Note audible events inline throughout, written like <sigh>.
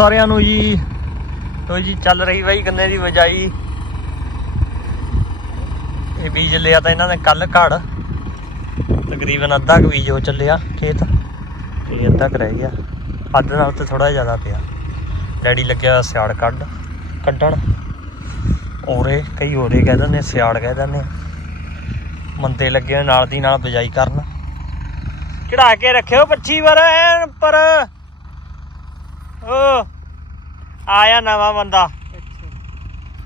ਸਾਰਿਆਂ ਨੂੰ ਜੀ। ਲੋ ਜੀ, ਚੱਲ ਰਹੀ ਬਾਈ ਗੰਨੇ ਦੀ ਬਜਾਈ ਇਹ ਬੀਜ ਲਿਆ ਤਾਂ ਇਹਨਾਂ ਨੇ ਕੱਲ ਘੜ। ਤਕਰੀਬਨ ਅੱਧਾ ਕੁ ਬੀਜ ਹੋ ਚੱਲਿਆ ਖੇਤ। ਤੇ ਅੱਧਾ ਕੁ ਰਹਿ ਗਿਆ। ਅੱਧ ਨਾਲ ਤੇ ਥੋੜਾ ਜ਼ਿਆਦਾ ਪਿਆ। ਡੈਡੀ ਲੱਗਿਆ ਸਿਆੜ ਕੱਢ, ਕੱਢਣ। ਔਰੇ, ਕਈ ਔਰੇ ਕਹਿ ਦਿੰਦੇ ਸਿਆੜ ਕਹਿ ਦਿੰਦੇ ਮੰਦੇ ਲੱਗੇ ਨਾਲ ਦੀ ਨਾਲ ਬਜਾਈ ਕਰਨ। ਚੜਾ ਕੇ ਰੱਖਿਓ 25 ਵਾਰ ਐਨ ਉੱਪਰ ਓ ਆਇਆ ਨਵਾਂ ਬੰਦਾ।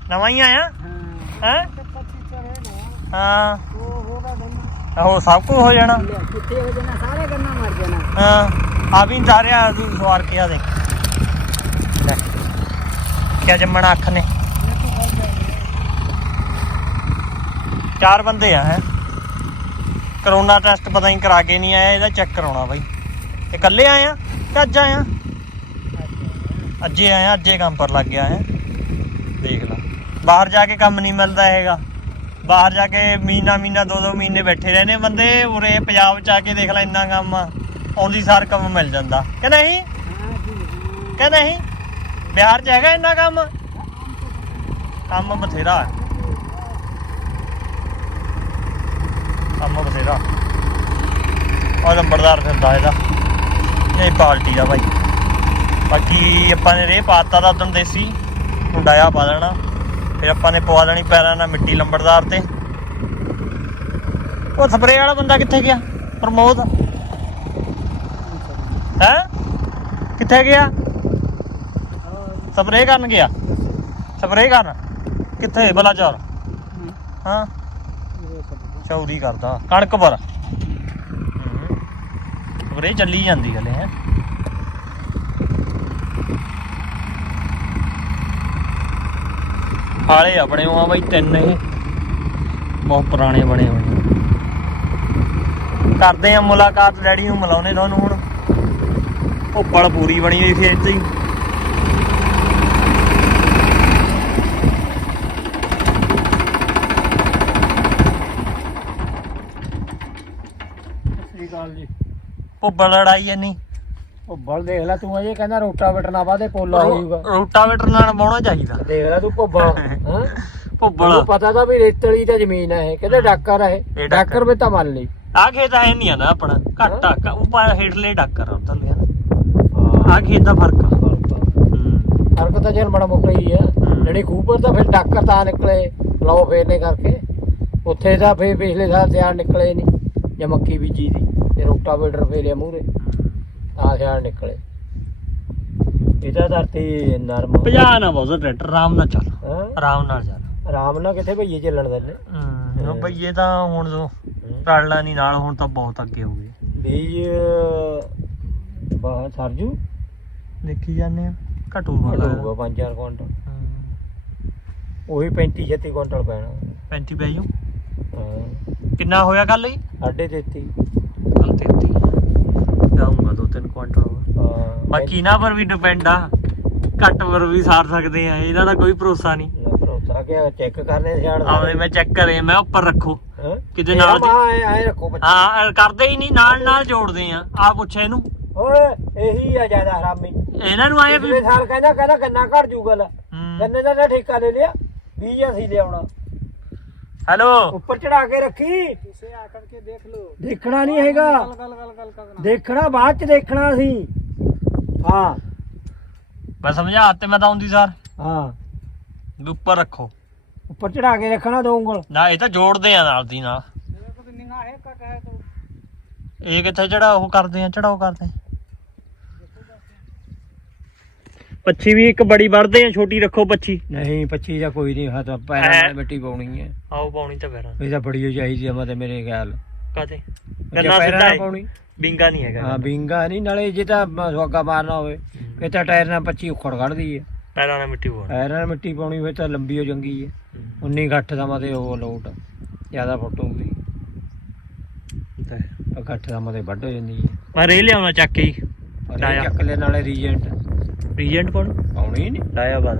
ਨਵਾਂ ਹੀ ਆਇਆ? ਹੈ। ਹਾਂ? ਉਹ ਸਭ ਕੁਝ ਹੋ ਜਾਣਾ। ਕਿੱਥੇ ਹੋ ਜਾਣਾ? ਸਾਰੇ ਗੰਨਾ ਮਰ ਜਾਣਾ। ਹਾਂ। ਆ ਵੀ ਤਾਰਿਆ ਤੂੰ ਸਵਾਰ ਕੇ ਆ ਦੇ। ਲੈ। ਕਿਆ ਜੰਮਣਾ ਅੱਖ ਨੇ। ਚਾਰ ਬੰਦੇ ਆ ਹੈ। ਕਰੋਨਾ ਟੈਸਟ ਪਤਾ ਨਹੀਂ ਕਰਾ ਕੇ ਨਹੀਂ ਆਇਆ ਇਹਦਾ ਚੈੱਕ ਕਰਾਉਣਾ ਬਾਈ। ਇਹ ਇਕੱਲੇ ਆਏ ਆ ਕਿ ਅੱਜ ਆਏ ਆ? ਅੱਜੇ ਆਇਆ ਆ ਅੱਜੇ ਕੰਮ ਪਰ ਲੱਗ ਗਿਆ ਹੈ। ਦੇਖ ਲਾ। ਬਾਹਰ ਜਾ ਕੇ ਕੰਮ ਨਹੀਂ ਮਿਲਦਾ ਹੈਗਾ। ਬਾਹਰ ਜਾ ਕੇ ਮਹੀਨਾ ਮਹੀਨਾ, ਦੋ ਦੋ ਮਹੀਨੇ ਬੈਠੇ ਰਹਿੰਦੇ ਬੰਦੇ। ਉਰੇ ਪੰਜਾਬ ਚ ਆ ਕੇ ਦੇਖ ਲੈ ਇੰਨਾ ਕੰਮ ਆ। ਆਉਂਦੀ ਸਾਰ ਕੰਮ ਮਿਲ ਜਾਂਦਾ। ਕਿ ਨਹੀਂ? ਹਾਂ ਕਿ ਨਹੀਂ? ਬਿਹਾਰ ਚ ਹੈਗਾ ਇੰਨਾ ਕੰਮ? ਕੰਮ ਬਥੇਰਾ ਹੈ। ਕੰਮ ਬਥੇਰਾ। ਉਹ ਨੰਬਰਦਾਰ ਫਿਰਦਾ ਇਹਦਾ। ਇਹ ਪਾਰਟੀ ਦਾ ਭਾਈ। ਬਾਕੀ ਆਪਾਂ ਨੇ ਰੇ ਪਾਤਾ ਦਾ ਉਦੋਂ ਦੇਸੀ ਹੁੰਡਾਇਆ ਪਾ ਦੇਣਾ। ਫਿਰ ਆਪਾਂ ਨੇ ਪਵਾ ਦੇਣੀ ਪੈਰਾਂ ਨਾਲ ਮਿੱਟੀ ਲੰਬੜਦਾਰ ਤੇ। ਉਹ ਸਪਰੇ ਵਾਲਾ ਬੰਦਾ ਕਿੱਥੇ ਗਿਆ? ਪ੍ਰਮੋਦ। ਹੈ? ਕਿੱਥੇ ਗਿਆ? ਸਪਰੇ ਕਰਨ ਗਿਆ? ਸਪਰੇ ਕਰਨ? ਕਿੱਥੇ? ਬਲਾਚੌਰ। ਹਾਂ। ਚੌਰੀ ਕਰਦਾ। ਕਣਕ ਪਰ। ਸਪਰੇ ਚੱਲੀ ਜਾਂਦੀ ਹਲੇ, ਹੈ। ਹਾਲੇ ਆਪਣੇ ਉਹ ਆ ਬਾਈ ਤਿੰਨ ਇਹ। ਬਹੁਤ ਪੁਰਾਣੇ ਬਣੇ ਹੋਏ ਕਰਦੇ ਆ ਮੁਲਾਕਾਤ ਡੈਡੀ ਨੂੰ ਮਿਲਾਉਣੇ ਤੁਹਾਨੂੰ ਹੁਣ। ਉਹ ਪਲ ਪੂਰੀ ਬਣੀ ਹੋਈ ਖੇਤ ਤੇ ਹੀ। ਸ੍ਰੀ ਅਕਾਲ ਜੀ। ਭੁੱਬਲ ਲੜਾਈ ਐਨੀ। ਉਹ ਬਲ ਦੇਖ ਲੈ ਤੂੰ ਅਜੇ ਕਹਿੰਦਾ ਰੋਟਾ ਵਟਣਾ ਬਾਦੇ ਪੋਲਾ ਹੋ ਜਾਊਗਾ ਰੋਟਾਵੇਟਰ ਨਾਲ ਬਾਉਣਾ ਚਾਹੀਦਾ। ਦੇਖ ਲੈ ਤੂੰ ਭੁੱਬਲ <laughs> ਹਾਂ? ਭੁੱਬਲ। ਪਤਾ ਤਾਂ ਵੀ ਰੇਤਲੀ ਤਾਂ ਜ਼ਮੀਨ ਹੈ ਇਹ ਕਹਿੰਦੇ ਡਾਕਰ ਹੈ ਇਹ। ਡਾਕਰ। ਵੀ ਤਾਂ ਮੰਨ ਲਈ। ਆ ਖੇਤ ਐ ਨਹੀਂ ਆ ਨਾ ਆਪਣਾ ਘੱਟ ਆ ਉੱਪਰ ਹੇਠਲੇ ਡਾਕਰ ਆ ਉਧਰ ਲਿਆ ਆ ਖੇਤ ਦਾ ਫ਼ਰਕ ਆ। ਫ਼ਰਕ ਤਾਂ ਜਨ ਬੜਾ ਮੁੱਕਾ ਹੀ ਹੂੰ। ਜਿਹੜੀ ਖੂਪਰ ਤਾਂ ਫਿਰ ਡਾਕਰ ਤਾਂ ਨਿਕਲੇ ਲਓ ਫੇਰਨੇ ਕਰਕੇ। ਉੱਥੇ ਤਾਂ ਫੇਰ ਪਿਛਲੇ ਸਾਲ ਸਿਆਲ ਨਿਕਲੇ ਨਹੀਂ ਜਾਂ ਮੱਕੀ ਬੀਜੀ ਦੀ ਤੇ ਰੋਟਾ ਵੇਟਰ ਫੇਰਿਆ ਮੂਰੇ ਤਾਂ ਸਿਆਲ ਨਿਕਲੇ। ਇਹਦਾ ਧਰਤੀ ਨਰਮ ਭਜਾ ਨਾ ਬਹੁਤ ਟਰੈਕਟਰ ਆਰਾਮ ਨਾਲ ਚੱਲ। ਹਾਂ? ਆਰਾਮ ਨਾਲ ਚੱਲ। ਆਰਾਮ ਨਾਲ ਕਿੱਥੇ ਭਈਏ ਚੱਲਣ ਦਿੰਦੇ? ਹੂੰ ਉਹ ਬਈਏ ਤਾਂ ਹੁਣ ਤੋਂ ਰਲਣਾ ਨਹੀਂ ਨਾਲ ਹੁਣ ਤਾਂ ਬਹੁਤ ਅੱਗੇ ਹੋ ਗਏ। ਬੀਜ ਬਾਹਰ ਸਰਜੂ? ਦੇਖੀ ਜਾਂਦੇ ਆ ਘਟੂ ਹੋਊਗਾ 5-4 ਕੁਇੰਟਲ। ਉਹੀ 35 36 ਕੁਇੰਟਲ ਪੈਣਾ। 35 ਪੈ ਜੂ। ਹਾਂ। ਕਿੰਨਾ ਹੋਇਆ ਕੱਲ ਹੀ ਸਾਢੇ 33 ਕੱਲ 33 ਜਾਊਂਗਾ ਦੋ ਤਿੰਨ ਕੁਆਂਟਲ ਬਾਕੀ ਇਹਨਾਂ ਪਰ ਵੀ ਡਿਪੈਂਡ ਆ। ਘੱਟ ਪਰ ਵੀ ਸਾਰ ਸਕਦੇ ਆ ਇਹਦਾ ਤਾਂ ਕੋਈ ਭਰੋਸਾ ਨਹੀਂ। ਭਰੋਸਾ ਕਿ ਚੈੱਕ ਕਰਨੇ ਸਿਆੜ ਆਵੇ ਮੈਂ ਚੈੱਕ ਕਰੇ ਮੈਂ ਉੱਪਰ ਰੱਖੋ। ਕਿਤੇ ਨਾਲ ਹਾਂ ਕਰਦੇ ਹੀ ਨਹੀਂ ਨਾਲ ਨਾਲ ਜੋੜਦੇ ਆ। ਆ ਪੁੱਛ ਇਹਨੂੰ। ਓਏ ਇਹੀ ਆ ਜ਼ਿਆਦਾ ਹਰਾਮੀ। ਇਹਨਾਂ ਨੂੰ ਆਏ ਵੀ ਸਾਲ ਕਹਿੰਦਾ ਕਹਿੰਦਾ ਗੰਨਾ ਘਟ ਜੂਗਾ ਲੈ। ਗੰਨੇ ਦਾ ਠੇਕਾ ਲੈ ਲਿਆ ਬੀਜ ਅਸੀਂ ਲਿਆਉਣਾ। ਹੈਲੋ ਉੱਪਰ ਚੜਾ ਕੇ ਰੱਖੀ इसे आकर के देख लो ਦੇਖਣਾ ਨਹੀਂ ਹੈਗਾ गल गल गल गल करना ਦੇਖਣਾ ਬਾਅਦ ਚ ਦੇਖਣਾ ਸੀ ਹਾਂ ਮੈਂ ਸਮਝਾ ਤੇ ਮੈਂ ਤਾਂ ਆਉਂਦੀ ਸਾਰ ਹਾਂ ਵੀ ਉੱਪਰ ਰੱਖੋ ਉੱਪਰ ਚੜਾ ਕੇ ਰੱਖਣਾ ਦੋ ਉਂਗਲ ਨਾ ਇਹ ਤਾਂ ਜੋੜਦੇ ਆ ਨਾਲ ਦੀ ਨਾਲ मेरे को तो निगाह है कट है तो ਇਹ ਕਿੱਥੇ ਚੜਾ ਉਹ ਕਰਦੇ ਆ ਚੜਾਓ ਕਰਦੇ ਪੱਛੀ ਵੀ ਇੱਕ ਬੜੀ ਵੜਦੇ ਆ ਛੋਟੀ ਰੱਖੋ ਪੱਛੀ। ਨਹੀਂ 25 ਦਾ ਕੋਈ ਨਹੀਂ ਹੱਥ ਪੈਰਾਂ ਨਾਲ ਮਿੱਟੀ ਪਾਉਣੀ ਹੈ। ਆਓ ਪਾਉਣੀ ਤਾਂ ਪੈਰਾਂ ਇਹ ਤਾਂ ਬੜੀ ਹੋ ਚਾਹੀਦੀ ਆ ਮਤੇ ਮੇਰੇ ਖਿਆਲ। ਕਾਤੇ ਜੇ ਗੰਨਾ ਪੈਰਾਂ ਸਿੱਧਾ ਨਾਲ ਹੈ। ਪਾਉਣੀ। ਬਿੰਗਾ ਨਹੀਂ ਹੈਗਾ। ਹਾਂ ਬਿੰਗਾ ਨਹੀਂ ਨਾਲੇ ਜੇ ਤਾਂ ਸੁਆਗਾ ਮਾਰਨਾ ਹੋਵੇ ਇਹ ਤਾਂ ਟਾਇਰ ਨਾਲ 25 ਉਖੜ ਕੱਢਦੀ ਹੈ। ਪੈਰਾਂ ਨਾਲ ਮਿੱਟੀ ਪਾਉਣੀ ਟਾਇਰ ਨਾਲ ਮਿੱਟੀ ਪਾਉਣੀ ਹੋਵੇ ਤਾਂ ਲੰਬੀ ਹੋ ਜੰਗੀ ਹੈ। 19 ਗੱਠ ਦਾ ਮਤੇ ਉਹ ਲੋਟ ਜ਼ਿਆਦਾ ਫੁੱਟੂਗੀ ਤਾਂ ਗੱਠ ਦਾ ਮਤੇ ਵੱਢ ਹੋ ਜਾਂਦੀ ਹੈ। ਮੈਂ ਰੇ ਲਿਆਉਣਾ ਚੱਕ ਕੇ ਹੀ। ਪਰ ਚੱਕ ਲੈ ਨਾਲੇ ਰੀਜੈਂਟ। ਰੀਜੈਂਟ ਪਾਉਣ ਪਾਉਣੀ ਨਹੀਂ ਲਾਇਆ ਬਾਦ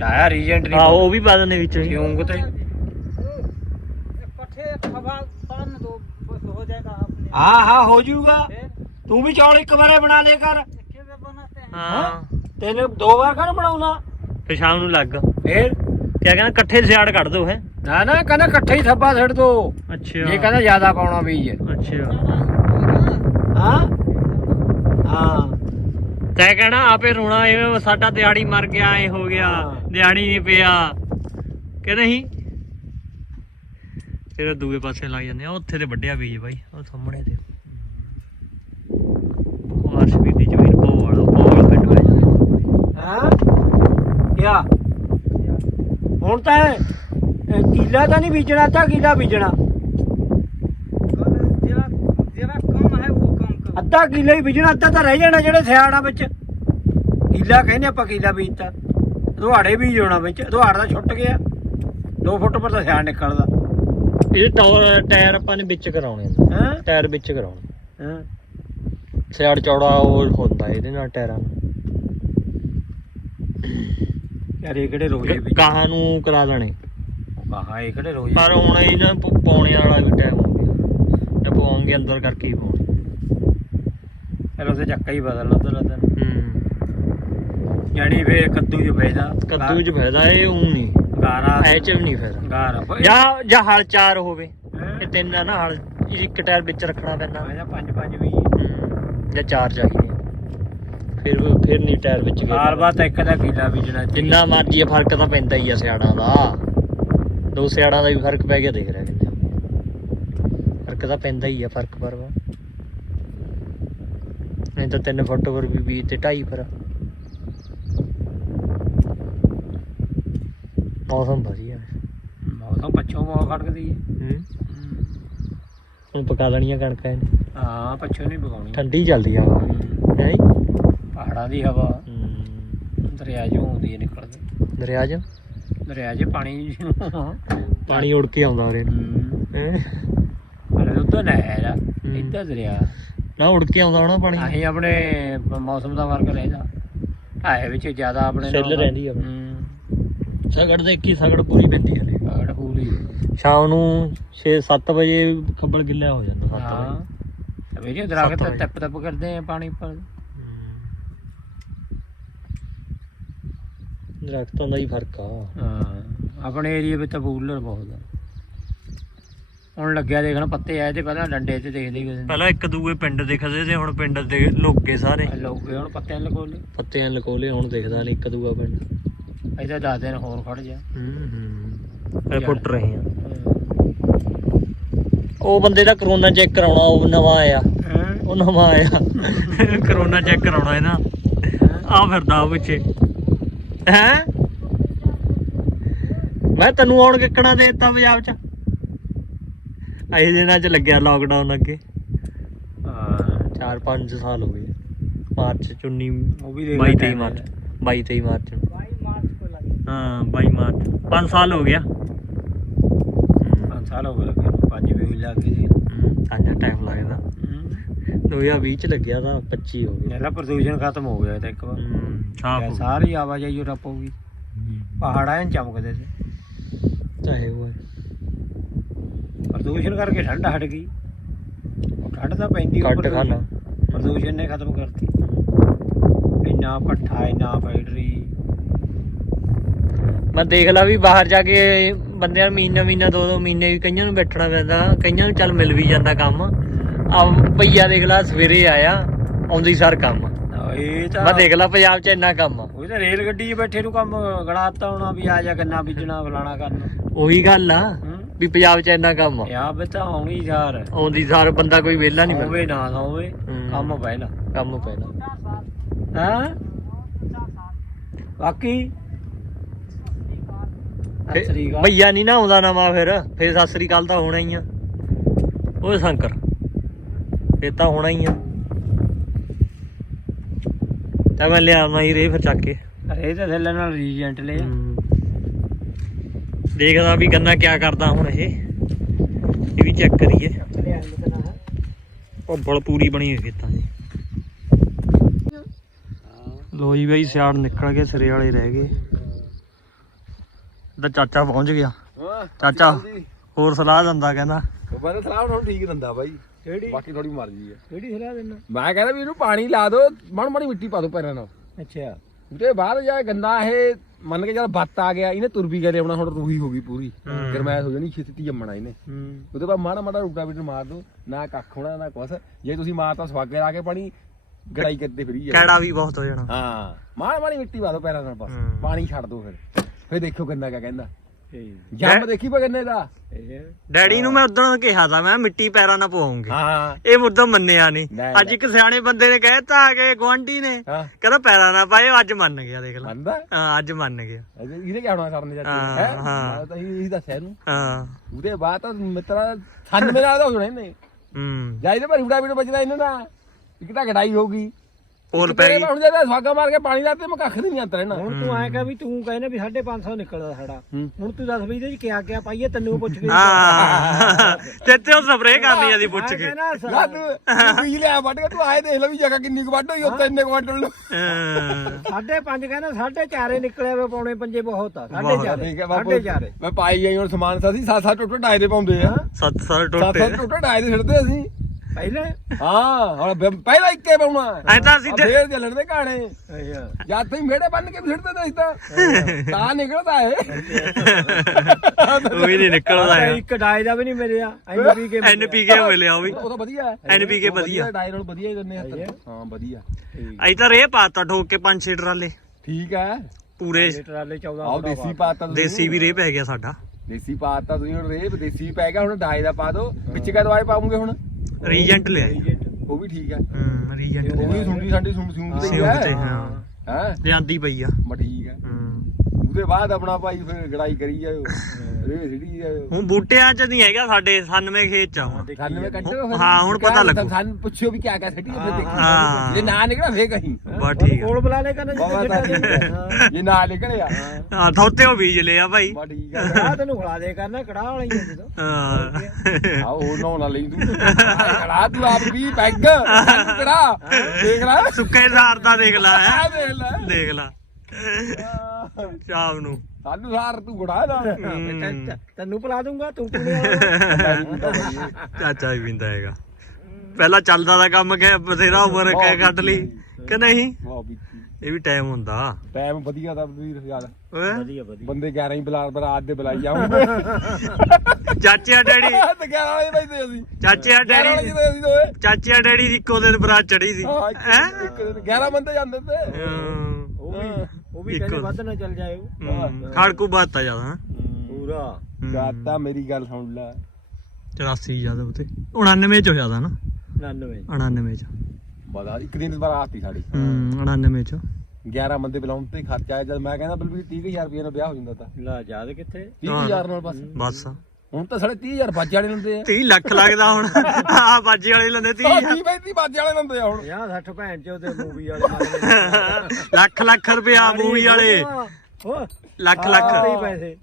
ਟਾਇਰ ਰੀਜੈਂਟ ਆ ਨਹੀਂ ਉਹ ਵੀ ਪਾ ਦਿੰਦੇ ਵਿੱਚ ਹੀ। ਕਿਉਂਗ ਤੇ पठे हवा पान दो बस हो जाएगा आपने ਹਾਂ ਹਾਂ ਹੋ ਜਾਊਗਾ फिर ਤੂੰ ਵੀ ਚੌਲ ਇੱਕ ਵਾਰੇ ਬਣਾ ਦੇ ਕਰ एक में बनाते हैं ਹਾਂ ਤੈਨੂੰ ਦੋ ਵਾਰ ਕਰ ਬਣਾਉਣਾ ਫਿਰ ਸ਼ਾਮ ਨੂੰ ਲੱਗ ਫੇਰ ਕਿਆ ਕਹਿੰਦਾ ਇਕੱਠੇ ਸਿਆੜ ਕੱਢ ਦੋ ਹੈ ਨਾ ਨਾ ਕਹਿੰਦਾ ਇਕੱਠੇ ਹੀ ਥੱਬਾ ਛੱਡ ਦੋ ਅੱਛਾ ਇਹ ਕਹਿੰਦਾ ਜ਼ਿਆਦਾ ਪਾਉਣਾ ਬੀਜ ਅੱਛਾ ਹਾਂ ਹਾਂ ਤੈ ਕਹਿਣਾ ਆਪੇ ਰੋਣਾ ਇਹ ਸਾਡਾ ਦਿਹਾੜੀ ਮਰ ਗਿਆ ਐ ਹੋ ਗਿਆ। ਦਿਹਾੜੀ ਨਹੀਂ ਪਿਆ। ਕਿ ਨਹੀਂ? ਫਿਰ ਦੂਏ ਪਾਸੇ ਲੱਗ ਜਾਂਦੇ ਆ ਉੱਥੇ ਤੇ ਵੱਡਿਆ ਬੀਜ ਬਾਈ ਉਹ ਸਾਹਮਣੇ ਤੇ। ਦੀ ਜ਼ਮੀਨ ਪਿੰਡ ਹਾਂ? ਕਿਆ? ਹੁਣ ਤਾਂ ਇਹ ਕਿੱਲਾ ਤਾਂ ਨਹੀਂ ਬੀਜਣਾ ਤਾਂ ਕਿੱਲਾ ਬੀਜਣਾ। ਅੱਧਾ ਕਿੱਲਾ ਹੀ ਬੀਜਣਾ ਅੱਧਾ ਤਾਂ ਰਹਿ ਜਾਣਾ ਜਿਹੜੇ ਸਿਆੜਾ ਵਿੱਚ। ਕਿੱਲਾ ਕਹਿੰਦੇ ਆਪਾਂ ਕਿੱਲਾ ਬੀਜਤਾ। ਦੁਹਾੜੇ ਬੀਜ ਹੋਣਾ ਵਿੱਚ ਦੁਹਾੜ ਦਾ ਛੁੱਟ ਗਿਆ। 2 ਫੁੱਟ ਪਰ ਤਾਂ ਸਿਆੜ ਨਿਕਲਦਾ। ਇਹ ਟਾਇਰ ਆਪਾਂ ਨੇ ਵਿੱਚ ਕਰਾਉਣੇ ਹਾਂ? ਟਾਇਰ ਵਿੱਚ ਕਰਾਉਣੇ। ਹਾਂ? ਸਿਆੜ ਚੌੜਾ ਉਹ ਹੁੰਦਾ ਇਹਦੇ ਨਾਲ ਟਾਇਰਾਂ ਯਾਰ ਇਹ ਕਿਹੜੇ ਰੋਜੇ ਵਿੱਚ? ਗਾਹਾਂ ਨੂੰ ਕਰਾ ਦੇਣੇ। ਕਹਾ ਇਹ ਕਿਹੜੇ ਰੋਜੇ ਪਰ ਹੁਣ ਇਹਨਾਂ ਪਾਉਣੇ ਵਾਲਾ ਵੀ ਟਾਈਮ ਹੋ ਗਿਆ। ਤੇ ਪਾਉਂਗੇ ਅੰਦਰ ਕਰਕੇ ਹੀ ਪਾਉਣੇ ਤੇ ਚੱਕਾ ਹੀ ਬਦਲਣਾ ਉਧਰ ਉਧਰ ਹੂੰ। ਯਾਨੀ ਫੇ ਕੱਦੂ ਚ ਫਾਇਦਾ ਕੱਦੂ ਚ ਫਾਇਦਾ ਇਹ ਉਂ ਨਹੀਂ ਗਾਰਾ। ਐ ਚ ਵੀ ਨਹੀਂ ਫਾਇਦਾ ਗਾਰਾ। ਜਾਂ ਜਾਂ ਹਲ ਚਾਰ ਹੋਵੇ? ਇਹ ਤਿੰਨ ਆ ਨਾ ਹਲ। ਇੱਕ ਟਾਇਰ ਵਿੱਚ ਰੱਖਣਾ ਪੈਂਦਾ। ਕਿਹਾ ਪੰਜ ਪੰਜ ਵੀ। ਹੂੰ, ਜਾਂ ਚਾਰ ਚਾਹੀਦੇ। ਫਿਰ ਫਿਰ ਨਹੀਂ ਟਾਇਰ ਵਿੱਚ ਗਏ ਸਾਲ ਬਾਅਦ ਇੱਕ ਦਾ ਕਿੱਲਾ ਬੀਜਣਾ ਜਿੰਨਾ ਮਰਜ਼ੀ ਫ਼ਰਕ ਤਾਂ ਪੈਂਦਾ ਹੀ ਆ ਸਿਆੜਾਂ ਦਾ। ਦੋ ਸਿਆੜਾਂ ਦਾ ਵੀ ਫ਼ਰਕ ਪੈ ਗਿਆ ਦੇਖ ਰਿਹਾ ਕਿੰਨੇ। ਫ਼ਰਕ ਤਾਂ ਪੈਂਦਾ ਹੀ ਆ ਫ਼ਰਕ ਪਰ ਵਾ। ਨਹੀਂ ਤਾਂ 3 ਫੁੱਟ ਪਰ ਵੀ 20 ਤੇ 2.5 ਪਰ ਮੌਸਮ ਵਧੀਆ ਮੌਸਮ ਪੱਛੋਂ ਬਹੁਤ ਖੜਕਦੀ ਹੈ। ਹੂੰ। ਹੁਣ ਪਕਾ ਲੈਣੀਆਂ ਕਣਕਾਂ ਇਹਨੇ। ਹਾਂ ਪੱਛੋਂ ਨਹੀਂ ਪਕਾਉਣੀ ਠੰਡੀ ਚੱਲਦੀ ਆ। ਹੈ। ਪਹਾੜਾਂ ਦੀ ਹਵਾ। ਦਰਿਆ ਚੋਂ ਆਉਂਦੀ ਹੈ ਨਿਕਲਦੀ। ਦਰਿਆ 'ਚ? ਦਰਿਆ 'ਚ ਪਾਣੀ ਪਾਣੀ ਉੜ ਕੇ ਆਉਂਦਾ ਨੂੰ ਹੂੰ। ਹੈਂ? ਅਰੇ ਉੱਧਰ ਨਹਿਰ ਆ। ਇੱਧਰ ਦਰਿਆ। ਨਾ ਉੜ ਕੇ ਆਉਂਦਾ ਹੋਣਾ ਪਾਣੀ। ਅਸੀਂ ਆਪਣੇ ਮੌਸਮ ਦਾ ਫ਼ਰਕ ਰਹਿੰਦਾ ਆਏ ਵਿੱਚ ਜ਼ਿਆਦਾ ਆਪਣੇ ਸਿੱਲ ਰਹਿੰਦੀ ਆ। ਸਗੜ ਦੇ ਕੀ ਸਗੜ ਪੂਰੀ ਪੈਂਦੀ ਆ। ਨੇ ਪਹਾੜ ਪੂਰੀ। ਸ਼ਾਮ ਨੂੰ 6-7 ਵਜੇ ਖੱਬਲ ਗਿੱਲਾ ਹੋ ਜਾਂਦਾ 7 ਹਾਂ। ਵਜੇ। ਸਵੇਰੇ ਦਰਖਤ। ਟੱਪ ਟੱਪ ਕਰਦੇ ਆ ਪਾਣੀ ਪਰ ਦਰਖਤਾਂ ਦਾ ਹੀ ਫ਼ਰਕ ਆ। ਹਾਂ। ਆਪਣੇ ਏਰੀਆ ਵਿੱਚ ਤਾਂ ਕੂਲਰ ਬਹੁਤ ਆ। ਹੁਣ ਲੱਗਿਆ ਦੇਖਣ ਪੱਤੇ ਆਏ ਤੇ ਪਹਿਲਾਂ ਡੰਡੇ ਤੇ ਦੇਖਦੇ ਹੀ ਪਹਿਲਾਂ ਇੱਕ ਦੂਏ ਪਿੰਡ ਦਿਖਦੇ ਤੇ ਹੁਣ ਪਿੰਡ ਦੇ ਲੋਕੇ ਸਾਰੇ। ਲੋਕ ਹੁਣ ਪੱਤਿਆਂ ਲਗੋਲੇ ਪੱਤਿਆਂ ਲਕੋਲੇ ਹੁਣ ਦਿਖਦਾ ਨਹੀਂ ਇੱਕ ਦੂਆ ਪਿੰਡ। ਇਹਦਾ 10 ਦਿਨ ਹੋਰ ਖੜ ਜਾ ਹੂੰ ਹੂੰ। ਇਹ ਪੁੱਟ ਰਹੇ ਆ। ਉਹ ਬੰਦੇ ਦਾ ਕਰੋਨਾ ਚੈੱਕ ਕਰਾਉਣਾ ਉਹ ਨਵਾਂ ਆਇਆ। ਉਹ ਨਵਾਂ ਆਇਆ। <laughs> ਕਰੋਨਾ ਚੈੱਕ ਕਰਾਉਣਾ ਇਹਦਾ। ਆ ਫਿਰਦਾ ਉਹ ਪਿੱਛੇ। ਹੈ? ਮੈਂ ਤੈਨੂੰ ਆਉਣ ਕਿੱਕਣਾ ਦੇ ਦਿੱਤਾ ਪੰਜਾਬ ਚ। ਇਹ ਦਿਨਾਂ 'ਚ ਲੱਗਿਆ ਲਾਕਡਾਊਨ ਅੱਗੇ। ਹਾਂ। 4-5 ਸਾਲ ਹੋ ਗਏ। ਮਾਰਚ 19 ਉਹ ਵੀ 22 23 ਮਾਰਚ। 22 23 ਮਾਰਚ। 22 ਮਾਰਚ ਕੋ ਲੱਗੇ ਹਾਂ 22 ਮਾਰਚ। 5 ਸਾਲ ਹੋ ਗਿਆ। 5 ਸਾਲ ਹੋ ਗਏ ਲੱਗੇ ਵੀ ਲੱਗ ਗਏ ਜੀ ਅੰਨਾ ਟਾਈਮ ਲੱਗਦਾ। 2020 ਚ ਲੱਗਿਆ ਤਾਂ 25 ਹੋ ਗਿਆ ਇਹਦਾ ਪ੍ਰਦੂਸ਼ਣ ਖਤਮ ਹੋ ਗਿਆ ਤਾਂ ਇੱਕ ਵਾਰ। ਸਾਫ਼ ਸਾਰੀ ਆਵਾਜਾਈ ਉਹ ਟੱਪ ਹੋ ਗਈ। ਚਮਕਦੇ ਸੀ। ਚਾਹੇ ਉਹ ਪ੍ਰਦੂਸ਼ਣ ਕਰਕੇ ਠੰਡ ਹਟ ਗਈ। ਉਹ ਠੰਡ ਤਾਂ ਪੈਂਦੀ ਉਹ ਕੱਟ ਪ੍ਰਦੂਸ਼ਣ- ਖਾਣਾ ਪ੍ਰਦੂਸ਼ਣ ਨੇ ਖਤਮ ਕਰਤੀ। ਇੰਨਾ ਪੱਠਾ ਇੰਨਾ ਫੈਕਟਰੀ ਮੈਂ ਦੇਖ ਲਾ ਵੀ ਬਾਹਰ ਜਾ ਕੇ ਬੰਦਿਆਂ ਨੂੰ ਮਹੀਨਾ ਮਹੀਨਾ ਦੋ ਦੋ ਮਹੀਨੇ ਵੀ ਕਈਆਂ ਨੂੰ ਬੈਠਣਾ ਪੈਂਦਾ ਕਈਆਂ ਨੂੰ ਚੱਲ ਮਿਲ ਵੀ ਜਾਂਦਾ ਕੰਮ। ਆ ਭਈਆ ਦੇਖ ਲਾ ਸਵੇਰੇ ਆਇਆ ਆਉਂਦੀ ਸਰ ਕੰਮ। ਇਹ ਤਾਂ ਮੈਂ ਦੇਖ ਲਾ ਪੰਜਾਬ 'ਚ ਇੰਨਾ ਕੰਮ ਆ। ਉਹ ਤਾਂ ਰੇਲ ਗੱਡੀ 'ਚ ਬੈਠੇ ਨੂੰ ਕੰਮ ਗਣਾਤਾ ਹੋਣਾ ਵੀ ਆ ਜਾ ਗੰਨਾ ਬੀਜਣਾ ਫਲਾਣਾ ਕਰਨਾ। ਉਹੀ ਗੱਲ ਆ। ਹੂੰ। ਵੀ ਪੰਜਾਬ 'ਚ ਇੰਨਾ ਕੰਮ ਆ। ਯਾ ਬੇ ਤਾਂ ਆਉਣੀ ਯਾਰ। ਆਉਂਦੀ ਸਾਰ ਬੰਦਾ ਕੋਈ ਵਿਹਲਾ ਨਹੀਂ ਮਿਲਦਾ ਹੋਵੇ ਨਾ ਹੋਵੇ। ਕੰਮ ਪਹਿਲਾਂ ਕੰਮ ਪਹਿਲਾਂ ਹਾਂ? ਬਾਕੀ? ਭਈਆ ਨਹੀਂ ਨਾ ਆਉਂਦਾ ਨਵਾਂ ਫਿਰ ਫਿਰ ਸਤਿ ਸ੍ਰੀ ਅਕਾਲ ਤਾਂ ਹੋਣਾ ਹੀ ਆ। ਓਏ ਸ਼ੰਕਰ ਇਹ ਤਾਂ ਹੋਣਾ ਹੀ ਆ। ਤਾਂ ਮੈਂ ਲਿਆ ਮੈਂ ਹੀ ਰੇ ਫਿਰ ਚੱਕ ਕੇ। ਅਰੇ ਤਾਂ ਥੱਲੇ ਨਾਲ ਰੀਜੈਂਟ ਲਿਆ। ਦੇਖਦਾ ਵੀ ਗੰਨਾ ਕਿਆ ਕਰਦਾ ਹੁਣ ਇਹ। ਇਹ ਵੀ ਚੈੱਕ ਕਰੀਏ। ਉਹ ਬਲ ਪੂਰੀ ਬਣੀ ਹੋਈ ਖੇਤਾਂ 'ਚ ਲੋ ਜੀ ਬਈ ਸਿਆੜ ਨਿਕਲ ਗਏ ਸਿਰੇ ਵਾਲੇ ਰਹਿ ਗਏ। ਤਾਂ ਚਾਚਾ ਪਹੁੰਚ ਗਿਆ। ਚਾਚਾ ਹੋਰ ਸਲਾਹ ਦਿੰਦਾ ਕਹਿੰਦਾ। ਬੰਦੇ ਸਲਾਹ ਹੁਣ ਠੀਕ ਦਿੰਦਾ ਬਾਈ। ਕਿਹੜੀ? ਬਾਕੀ ਥੋੜੀ ਮਰਜ਼ੀ ਹੈ ਕਿਹੜੀ ਸਲਾਹ ਦੇਣਾ ਮੈਂ ਕਹਿੰਦਾ ਵੀ ਇਹਨੂੰ ਪਾਣੀ ਲਾ ਦੋ ਮਣ ਮਣੀ ਮਿੱਟੀ ਪਾ ਦੋ ਪੈਰਾਂ ਨਾਲ। ਅੱਛਾ। ਉਹਦੇ ਬਾਅਦ ਜਾ ਗੰਨਾ ਇਹ ਮੰਨ ਕੇ ਚੱਲ ਬੱਤ ਆ ਗਿਆ ਇਹਨੇ ਤੁਰ ਵੀ ਗਏ ਆਉਣਾ ਹੁਣ ਰੂਹੀ ਹੋ ਗਈ ਪੂਰੀ। ਗਰਮੈਸ਼ ਹੋ ਜਾਣੀ ਛੇਤੀ ਜੰਮਣਾ ਇਹਨੇ। ਉਹਦੇ ਬਾਅਦ ਮਾੜਾ ਮਾੜਾ ਰੂਟਾ ਬੀਟਰ ਮਾਰ ਦੋ ਨਾ ਕੱਖ ਹੋਣਾ ਨਾ ਕੁਛ। ਜੇ ਤੁਸੀਂ ਮਾਰਤਾ ਸਵਾਗੇ ਲਾ ਕੇ ਪਾਣੀ ਗੜਾਈ ਕਰਦੇ ਫਰੀ ਜਾ ਕੈੜਾ ਵੀ ਬਹੁਤ ਹੋ ਜਾਣਾ। ਹਾਂ ਮਾੜਾ ਮਾੜੀ ਮਿੱਟੀ ਪਾ ਦੋ ਪੈਰਾਂ ਨਾਲ ਬਸ। ਪਾਣੀ ਛੱਡ ਦੋ ਫਿਰ। ਫਿਰ ਦੇਖੋ ਗੰਨਾ ਕਿਆ ਕਹਿੰਦਾ। ਜੰਮ ਦੇਖੀ ਪਾ ਦਾ? ਡੈਡੀ ਨੂੰ ਮੈਂ ਉਦੋਂ ਕਿਹਾ ਤਾਂ ਮੈਂ ਮਿੱਟੀ ਪੈਰਾਂ ਨਾਲ ਪਵਾਉਂਗੀ। ਹਾਂ। ਇਹ ਮੁੱਦਾ ਮੰਨਿਆ ਨਹੀਂ। ਅੱਜ ਇੱਕ ਸਿਆਣੇ ਬੰਦੇ ਨੇ ਕਹਿਤਾ ਕੇ ਗੁਆਂਢੀ ਨੇ। ਕਹਿੰਦਾ ਪੈਰਾਂ ਨਾਲ ਪਾਏ ਅੱਜ ਮੰਨ ਗਿਆ ਦੇਖ ਲੈ। ਹਾਂ ਅੱਜ ਮੰਨ ਗਿਆ। ਅਜੇ ਇਹਨੇ ਕਿਆ ਹੋਣਾ ਕਰਨ ਦੇ ਹਾਂ, ਚਾਚੇ ਹੈ। ਤਾਂ ਇਹੀ ਦੱਸਿਆ ਇਹਨੂੰ। ਹਾਂ। ਉਹਦੇ ਬਾਅਦ ਤਾਂ ਮਿੱਤਰਾ ਸਾਨੂੰ ਮੇਰੇ ਨਾਲ ਤਾਂ ਹੋ ਜਾਣਾ ਇਹਨੇ ਹੂੰ। ਜਾਈ ਤੇ ਪਰ ਰੂੜਾ ਵੀਡ ਬਚਦਾ ਇਹਨਾਂ ਦਾ। ਇੱਕ ਤਾਂ ਗੜਾਈ ਹੋਊਗੀ ਪੋਲ ਪੈ ਗਈ। ਹੁਣ ਜੇ ਸਵਾਗਾ ਮਾਰ ਕੇ ਪਾਣੀ ਲਾਤੇ ਮੈਂ ਕੱਖ ਨਹੀਂ ਅੰਤਰ ਰਹਿਣਾ ਹੁਣ ਤੂੰ ਐਂ ਕਹ ਵੀ ਤੂੰ ਕਹਿੰਦਾ ਵੀ 550 ਨਿਕਲਦਾ ਸਾਡਾ। ਹੁਣ ਤੂੰ ਦੱਸ ਵੀ ਇਹਦੇ ਚ ਕਿਆ ਕਿਆ ਪਾਈਏ ਤੈਨੂੰ ਪੁੱਛ ਕੇ ਹਾਂ। ਤੇ ਤੇ ਉਹ ਸਪਰੇਅ ਕਰਨੀ ਆ ਦੀ ਪੁੱਛ ਕੇ। ਯਾ ਤੂੰ ਬੀਜ ਲਿਆ ਵੱਢ ਕੇ ਤੂੰ ਆਏ ਦੇਖ ਲੈ ਵੀ ਜਗ੍ਹਾ ਕਿੰਨੀ ਕੁ ਵੱਢ ਹੋਈ ਉੱਤੇ ਇੰਨੇ ਕੁ ਵੱਢ ਲੋ ਹਾਂ। ਸਾਢੇ ਪੰਜ ਕਹਿੰਦਾ ਸਾਢੇ ਚਾਰੇ ਨਿਕਲੇ ਵੇ ਪੌਣੇ ਪੰਜੇ ਬਹੁਤ ਆ ਸਾਢੇ ਠੀਕ ਹੈ ਬਾਪੂ। ਸਾਢੇ ਚਾਰੇ। ਮੈਂ ਪਾਈ ਜਾਈ ਹੁਣ ਸਮਾਨ ਸਾਸੀ ਸੱਤ ਸੱਤ ਟੁੱਟ ਦੇ ਪਾਉਂਦੇ ਆ। ਸੱਤ ਸੱਤ ਟੁੱਟੇ। ਸੱਤ ਟੁੱਟ ਡਾਏ ਦੇ ਛੱਡਦੇ ਅਸੀਂ। ਪਹਿਲੇ? ਹਾਂ ਹੁਣ ਬ- ਪਹਿਲਾਂ ਇੱਕੇ ਪਾਉਣਾ। ਐ ਤਾਂ ਅਸੀਂ ਤੇ- ਫੇਰ ਚੱਲਣ ਦੇ ਕਹਾਣੇ ਅੱਛਾ। ਜਦ ਤਈ ਮੇੜੇ ਬੰਨ ਕੇ ਵੀ ਛੱਡਦੇ ਤੇ ਅਸੀਂ ਤਾਂ। ਤਾਂ ਨਿਕਲਦਾ ਏ ਉਹ ਵੀ ਨਹੀਂ ਨਿਕਲਦਾ ਆਹ ਹੈ ਇੱਕ ਡਾਈ ਦਾ ਵੀ ਨਹੀਂ ਮਿਲਿਆ। ਐਨਪੀ ਕੇ ਐਨਪੀਕੇ ਮਿਲਿਆ ਉਹ ਵੀ। ਉਹ ਤਾਂ ਵਧੀਆ। ਹੈ NPK ਵਧੀਆ। ਡਾਏ ਨਾਲ ਵਧੀਆ ਹੀ ਕਰਨੇ ਹੱਥ ਹਾਂ ਵਧੀਆ। ਅਈ ਤਾਂ ਰੇ ਪਾਤਾ ਠੋਕ ਕੇ ਪੰਜ ਛੇ ਟਰਾਲੇ। ਠੀਕ ਹੈ। ਪੂਰੇ। ਟਰਾਲੇ 14 ਆਓ ਦੇਸੀ ਪਾਤਾ ਤੁਸੀਂ। ਦੇਸੀ ਵੀ ਰੇ ਪੈ ਗਿਆ ਸਾਡਾ। ਦੇਸੀ ਪਾਤਾ ਤੁਸੀਂ ਹੁਣ ਰੇਪ ਦੇਸੀ ਪੈ ਗਿਆ ਹੁਣ ਡਾਈ ਦਾ ਪਾ ਦੋ ਵਿੱਚ ਕਾ ਦਵਾਈ ਪਾਉਂਗੇ ਹੁਣ? ਰੀਜੈਂਟ ਲਿਆ। ਉਹ ਵੀ ਠੀਕ ਹੈ। ਹੂੰ ਰੀਜੈਂਟ ਉਹ ਵੀ ਸੁੰਡੀ ਸਾਡੀ ਸੁਣ ਸੁਣ ਤੇ ਸਿਉਂਕ ਹੈ। ਤੇ ਹਾਂ। ਹੈ? ਲਿਆਂਦੀ ਪਈ ਆ। ਬਾ ਠੀਕ ਹੈ। ਹੂੰ ਉਹਦੇ ਬਾਅਦ ਆਪਣਾ ਭਾਈ ਫਿਰ ਗੜਾਈ ਕਰੀ ਜਾਓ ਰੇ ਸਿੱਟੀ ਜਾਓ ਹੁਣ ਬੂਟਿਆਂ ਚ ਨਹੀਂ ਹੈਗਾ ਸਾਡੇ 96 ਖੇਤ ਚ ਆ ਹੁਣ। ਸਾਨੂੰ ਮੈਂ ਕੱਢੋ ਫਿਰ ਹਾਂ, ਹੁਣ ਪਤਾ ਲੱਗੂ। ਸਾਨੂੰ ਪੁੱਛਿਓ ਵੀ ਕਿਆ ਕਿਆ ਸਿੱਟੀ ਫਿਰ ਹਾਂ। ਦੇਖੀ ਜੇ ਨਾ ਨਿਕਲਿਆ ਫੇਰ ਕਹੀਂ। ਬਸ ਠੀਕ ਆ। ਕੋਲ ਬੁਲਾ ਲੈ ਕਹਿੰਦਾ ਬਾਬਾ ਤਾਂ ਠੀਕ ਹੈ ਜੇ ਨਾ ਨਿਕਲਿਆ। ਹਾਂ। ਥੋਤੇ ਉਹ ਬੀਜ ਲਿਆ ਭਾਈ। ਬਾ ਠੀਕ ਤੈਨੂੰ ਖਿਲਾ ਦੇ ਕਰਨਾ ਕੜਾ ਵਾਲੀ ਹੈ ਜਦੋਂ। ਹਾਂ। ਆਓ ਹੋਰ ਨਾ ਹੋਣਾ ਲਈ ਤੂੰ। ਕੜਾ ਤੂੰ ਆਪ ਵੀ ਪੈਗ ਸਾਨੂੰ ਕੜਾ ਦੇਖ ਲੈ। ਸੁੱਕੇ ਸਾਰ ਦਾ ਦੇਖ ਲੈ। ਹੈਂ। ਦੇਖ ਲੈ। ਦੇਖ ਲੈ। ਸ਼ਾਮ ਨੂੰ। ਸਾਨੂੰ ਸਾਰ ਤੂੰ ਗੜਾ ਦਾ ਹੂੰ। ਤੈਨੂੰ ਪਿਲਾ ਦੂੰਗਾ ਤੂੰ ਪੀਣੇ ਵਾਲਾ ਚਾਚਾ ਵੀ ਪਿੰਦਾ ਹੈਗਾ। ਪਹਿਲਾਂ ਚੱਲਦਾ ਦਾ ਕੰਮ ਕਿ ਬਥੇਰਾ ਉਮਰ ਕਹਿ ਕੱਢ ਲਈ ਕਿ ਨਹੀਂ? ਇਹ ਵੀ ਟਾਈਮ ਹੁੰਦਾ। ਟਾਈਮ ਵਧੀਆ ਦਾ ਵੀਰ ਯਾਰ। ਵਧੀਆ ਵਧੀਆ। ਬੰਦੇ 11 ਹੀ ਬੁਲਾ ਬਰਾਤ ਦੇ ਬੁਲਾਈ ਜਾਉਂਗੇ ਚਾਚਿਆ ਡੈਡੀ। ਤੇ 11 ਵਾਲੇ ਬੈਠੇ ਅਸੀਂ। ਚਾਚਿਆ 11 ਵਾਲੇ ਡੈਡੀ ਜਿਹਦੇ ਅਸੀਂ ਦੋਏ ਚਾਚਿਆ ਡੈਡੀ ਦੀ ਇੱਕੋ ਦਿਨ ਬਰਾਤ ਚੜੀ ਸੀ। ਹਾਂ ਇੱਕ- ਹੈ? ਇੱਕ ਦਿਨ। 11 ਬੰਦੇ ਜਾਂਦੇ ਤੇ। ਉਹ ਵੀ ਉਹ ਵੀ ਕਹਿੰਦੇ ਵੱਧ ਨਾ ਚੱਲ ਜਾਏ ਉਹ। ਖੜਕੂ ਬਾਤ ਆ ਜ਼ਿਆਦਾ ਹਾਂ। ਪੂਰਾ। ਗਾਤਾ ਮੇਰੀ ਗੱਲ ਸੁਣ ਲੈ। 84 ਜ਼ਿਆਦਾ ਉਤੇ 99 ਚ ਹੋ ਜ਼ਿਆਦਾ ਨਾ? 99 99 ਚ। ਬੜਾ ਇੱਕ ਦਿਨ ਬਰਾਤ ਸੀ ਸਾਡੀ। ਹੂੰ 99 ਚ। 11 ਬੰਦੇ ਬੁਲਾਉਣ ਤੇ ਖਰਚਾ ਆਇਆ ਜਦ ਮੈਂ ਕਹਿੰਦਾ ਬਲਵੀਰ 30000 ਰੁਪਏ ਨਾਲ ਵਿਆਹ ਹੋ ਜਾਂਦਾ ਤਾਂ। ਲਾ ਯਾਦ ਕਿੱਥੇ? 30000 ਨਾਲ ਬਸ। ਬਸ। ਹੁਣ ਤਾਂ ਸਾਲੇ 30000 ਬਾਜੇ ਵਾਲੇ ਲੈਂਦੇ ਆ। 30 ਲੱਖ ਲੱਗਦਾ ਹੁਣ। ਆ ਬਾਜੀ ਵਾਲੇ ਲੈਂਦੇ 30 30 35 ਬਾਜੇ ਵਾਲੇ ਲੈਂਦੇ ਆ ਹੁਣ। 50 60 ਭੈਣ ਚ ਉਹਦੇ ਮੂਵੀ ਵਾਲੇ ਮਾਰੇ ਲੱਖ ਲੱਖ ਰੁਪਿਆ ਮੂਵੀ ਵਾਲੇ। ਲੱਖ ਲੱਖ। ਪੈਸੇ।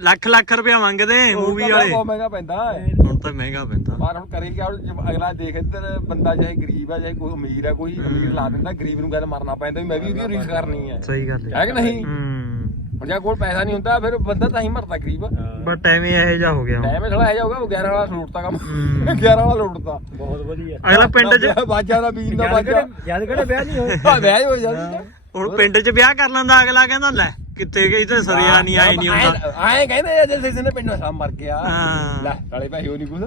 ਲੱਖ ਲੱਖ ਰੁਪਿਆ ਮੰਗਦੇ ਮੂਵੀ ਵਾਲੇ। ਬਹੁਤ ਮਹਿੰਗਾ ਪੈਂਦਾ। ਹੁਣ ਤਾਂ ਮਹਿੰਗਾ ਪੈਂਦਾ। ਪਰ ਹੁਣ ਕਰੇ ਕਿਆ ਅਗਲਾ ਦੇਖ ਇੱਧਰ ਬੰਦਾ ਚਾਹੇ ਗਰੀਬ ਆ ਚਾਹੇ ਕੋਈ ਅਮੀਰ ਆ ਕੋਈ ਅਮੀਰ ਲਾ ਦਿੰਦਾ ਗਰੀਬ ਨੂੰ ਗੱਲ ਮਰਨਾ ਪੈਂਦਾ ਵੀ ਮੈਂ ਵੀ ਉਹਦੀ ਰੀਸ ਕਰਨੀ ਹੈ ਸਹੀ ਗੱਲ ਹੈ। ਹੈ ਕਿ ਨਹੀਂ? ਹੂੰ। ਹੁਣ ਜੇ ਕੋਲ ਪੈਸਾ ਨਹੀਂ ਹੁੰਦਾ ਫਿਰ ਬੰਦਾ ਤਾਂ ਹੀ ਮਰਦਾ ਗਰੀਬ। ਬਟ ਐਵੇਂ ਇਹੋ ਜਿਹਾ ਹੋ ਗਿਆ ਹੁਣ। ਟਾਈਮ ਹੀ ਥੋੜਾ ਇਹ ਜਾਊਗਾ ਉਹ 11 ਵਾਲਾ ਲੋਟਦਾ ਕੰਮ ਹੂੰ। 11 ਵਾਲਾ ਲੋਟਦਾ ਬਹੁਤ ਵਧੀਆ। ਅਗਲਾ ਪਿੰਡ 'ਚ ਬਾਜਾ ਦਾ ਬੀਜ ਦਾ ਬਾਜਾ। ਕਿਹੜੇ ਜਦ ਕਿਹੜੇ ਵਿਆਹ ਨਹੀਂ ਹੋਏ? ਆ ਵਿਆਹ ਹੀ ਹੋ। ਜਾਂਦੀ ਹੁਣ ਪਿੰਡ 'ਚ ਵਿਆਹ ਕਰ ਲੈਂਦਾ ਅਗਲਾ ਕਹਿੰਦਾ ਲੈ ਕਿੱਥੇ ਗਈ ਤੇ ਸਰਿਆ ਨਹੀਂ ਆਈ ਨਹੀਂ ਹੁੰਦਾ ਆਏ ਕਹਿੰਦੇ ਆ ਜੇ ਕਿਸੇ ਨੇ ਪਿੰਡੋਂ ਸਾ ਮਰ ਗਿਆ। ਹਾਂ। ਲੈ ਨਾਲੇ ਪੈਸੇ ਉਹ ਨਹੀਂ ਕੁਛ।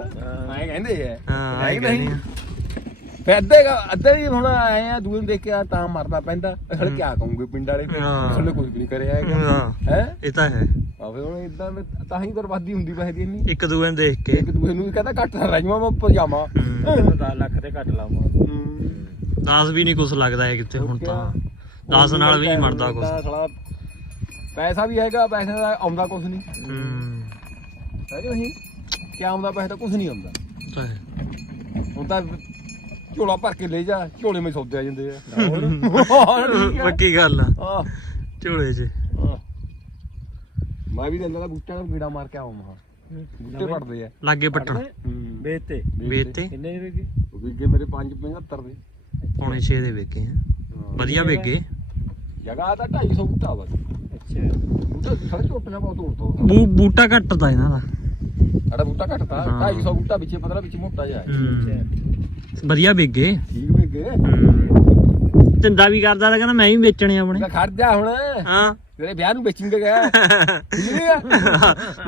ਆਏ ਕਹਿੰਦੇ ਆ। ਹਾਂ ਹੈ ਆਈ ਕਿ ਨਹੀਂ। ਨਹੀਂ ਫਿਰ ਅੱਧੇ ਅੱਧੇ ਵੀ ਹੁਣ ਆਏ ਆ ਦੂਏ ਨੂੰ ਦੇਖ ਕੇ ਆ ਤਾਂ ਮਰਨਾ ਪੈਂਦਾ। ਅਸਲ ਕੀ ਕਹੂੰਗੇ ਪਿੰਡ ਵਾਲੇ? ਹਾਂ। ਅਸਲ ਕੁਝ ਵੀ ਨਹੀਂ ਕਰਿਆ ਹੈਗਾ। ਹਾਂ। ਹੈ? ਇਹ ਤਾਂ ਹੈ। ਆ ਫਿਰ ਹੁਣ ਇਦਾਂ ਤਾਂ ਹੀ ਬਰਬਾਦੀ ਹੁੰਦੀ ਪੈਸੇ ਦੀ ਇੰਨੀ। ਇੱਕ ਦੂਏ ਨੂੰ ਦੇਖ ਕੇ। ਇੱਕ ਦੂਏ ਨੂੰ ਵੀ ਕਹਿੰਦਾ ਘੱਟ ਨਾ ਰਹਿ ਜਾਵਾਂ। ਮੈਂ ਪਜਾਮਾ ਹੂੰ। 10 ਲੱਖ ਤੇ ਘੱਟ ਲਾਵਾਂ। 10 ਵੀ ਨਹੀਂ ਕੁਛ ਲੱਗਦਾ ਹੈ ਕਿਤੇ ਹੁਣ ਤਾਂ। 10 ਨਾਲ ਵੀ ਨਹੀਂ ਮਰਦਾ ਸਾਲਾ ਪੈਸਾ ਵੀ ਹੈਗਾ ਪੈਸੇ ਦਾ ਆਉਂਦਾ ਕੁਝ ਨਹੀਂ ਹੂੰ ਹੈ ਕਿ ਨਹੀਂ? ਕੀ ਆਉਂਦਾ ਪੈਸੇ ਤਾਂ ਕੁਝ ਨਹੀਂ ਆਉਂਦਾ। ਤਾਂ ਹੈ। ਹੁਣ ਤਾਂ ਝੋਲਾ ਭਰ ਕੇ ਲੈ ਜਾ ਝੋਲੇ ਵਿੱਚ ਸੌਦੇ ਆ ਜਾਂਦੇ ਆ। ਹੋਰ। ਪੱਕੀ ਗੱਲ ਆ। ਝੋਲੇ 'ਚ। ਮੈਂ ਵੀ ਦਿੰਦਾ ਬੂਟਿਆਂ ਨੂੰ ਕੀੜਾ ਮਾਰ ਕੇ ਆਉਂ ਮਹਾ। ਬੂਟੇ ਪੜਦੇ ਆ। ਲਾਗੇ ਪੱਟਣ। ਹੂੰ। ਵੇਚਤੇ? ਵੇਚ ਤੇ ਕਿੰਨੇ ਦੇ ਵੇਚੇ? ਵਿਗੇ ਮੇਰੇ 5 75 ਦੇ। ਪੌਣੇ 6 ਦੇ ਵੇਕੇ ਆ। ਵਧੀਆ ਵੇਗੇ। ਜਗ੍ਹਾ ਤਾਂ 250 ਬੂਟਾ ਬਸ ਅੱਛਾ। ਬੂਟਾ ਸਾਰੇ ਝੋਟਣਾ ਬਹੁਤ ਤੋੜ ਤੋਂ। ਬੂ ਬੂਟਾ ਘੱਟਦਾ ਇਹਨਾਂ ਦਾ। ਸਾਡਾ ਬੂਟਾ ਘਟਦਾ। ਹਾਂ। 250 ਬੂਟਾ ਵਿੱਚੇ ਪਤਲਾ ਵਿੱਚ ਮੋਟਾ ਜਿਹਾ ਹੈ। ਹੂੰ। ਵਧੀਆ ਵੇਗੇ ਠੀਕ ਵਿਗੇ ਹੂੰ। ਚੰਦਾ ਵੀ ਕਰਦਾ ਤਾਂ ਕਹਿੰਦਾ ਮੈਂ ਵੀ ਵੇਚਣੇ ਆਪਣੇ। ਮੈਂ ਖੜ ਜਾ ਹੁਣ। ਹਾਂ। ਤੇਰੇ ਵਿਆਹ ਨੂੰ ਵੇਚਿੰਗ ਗਿਆ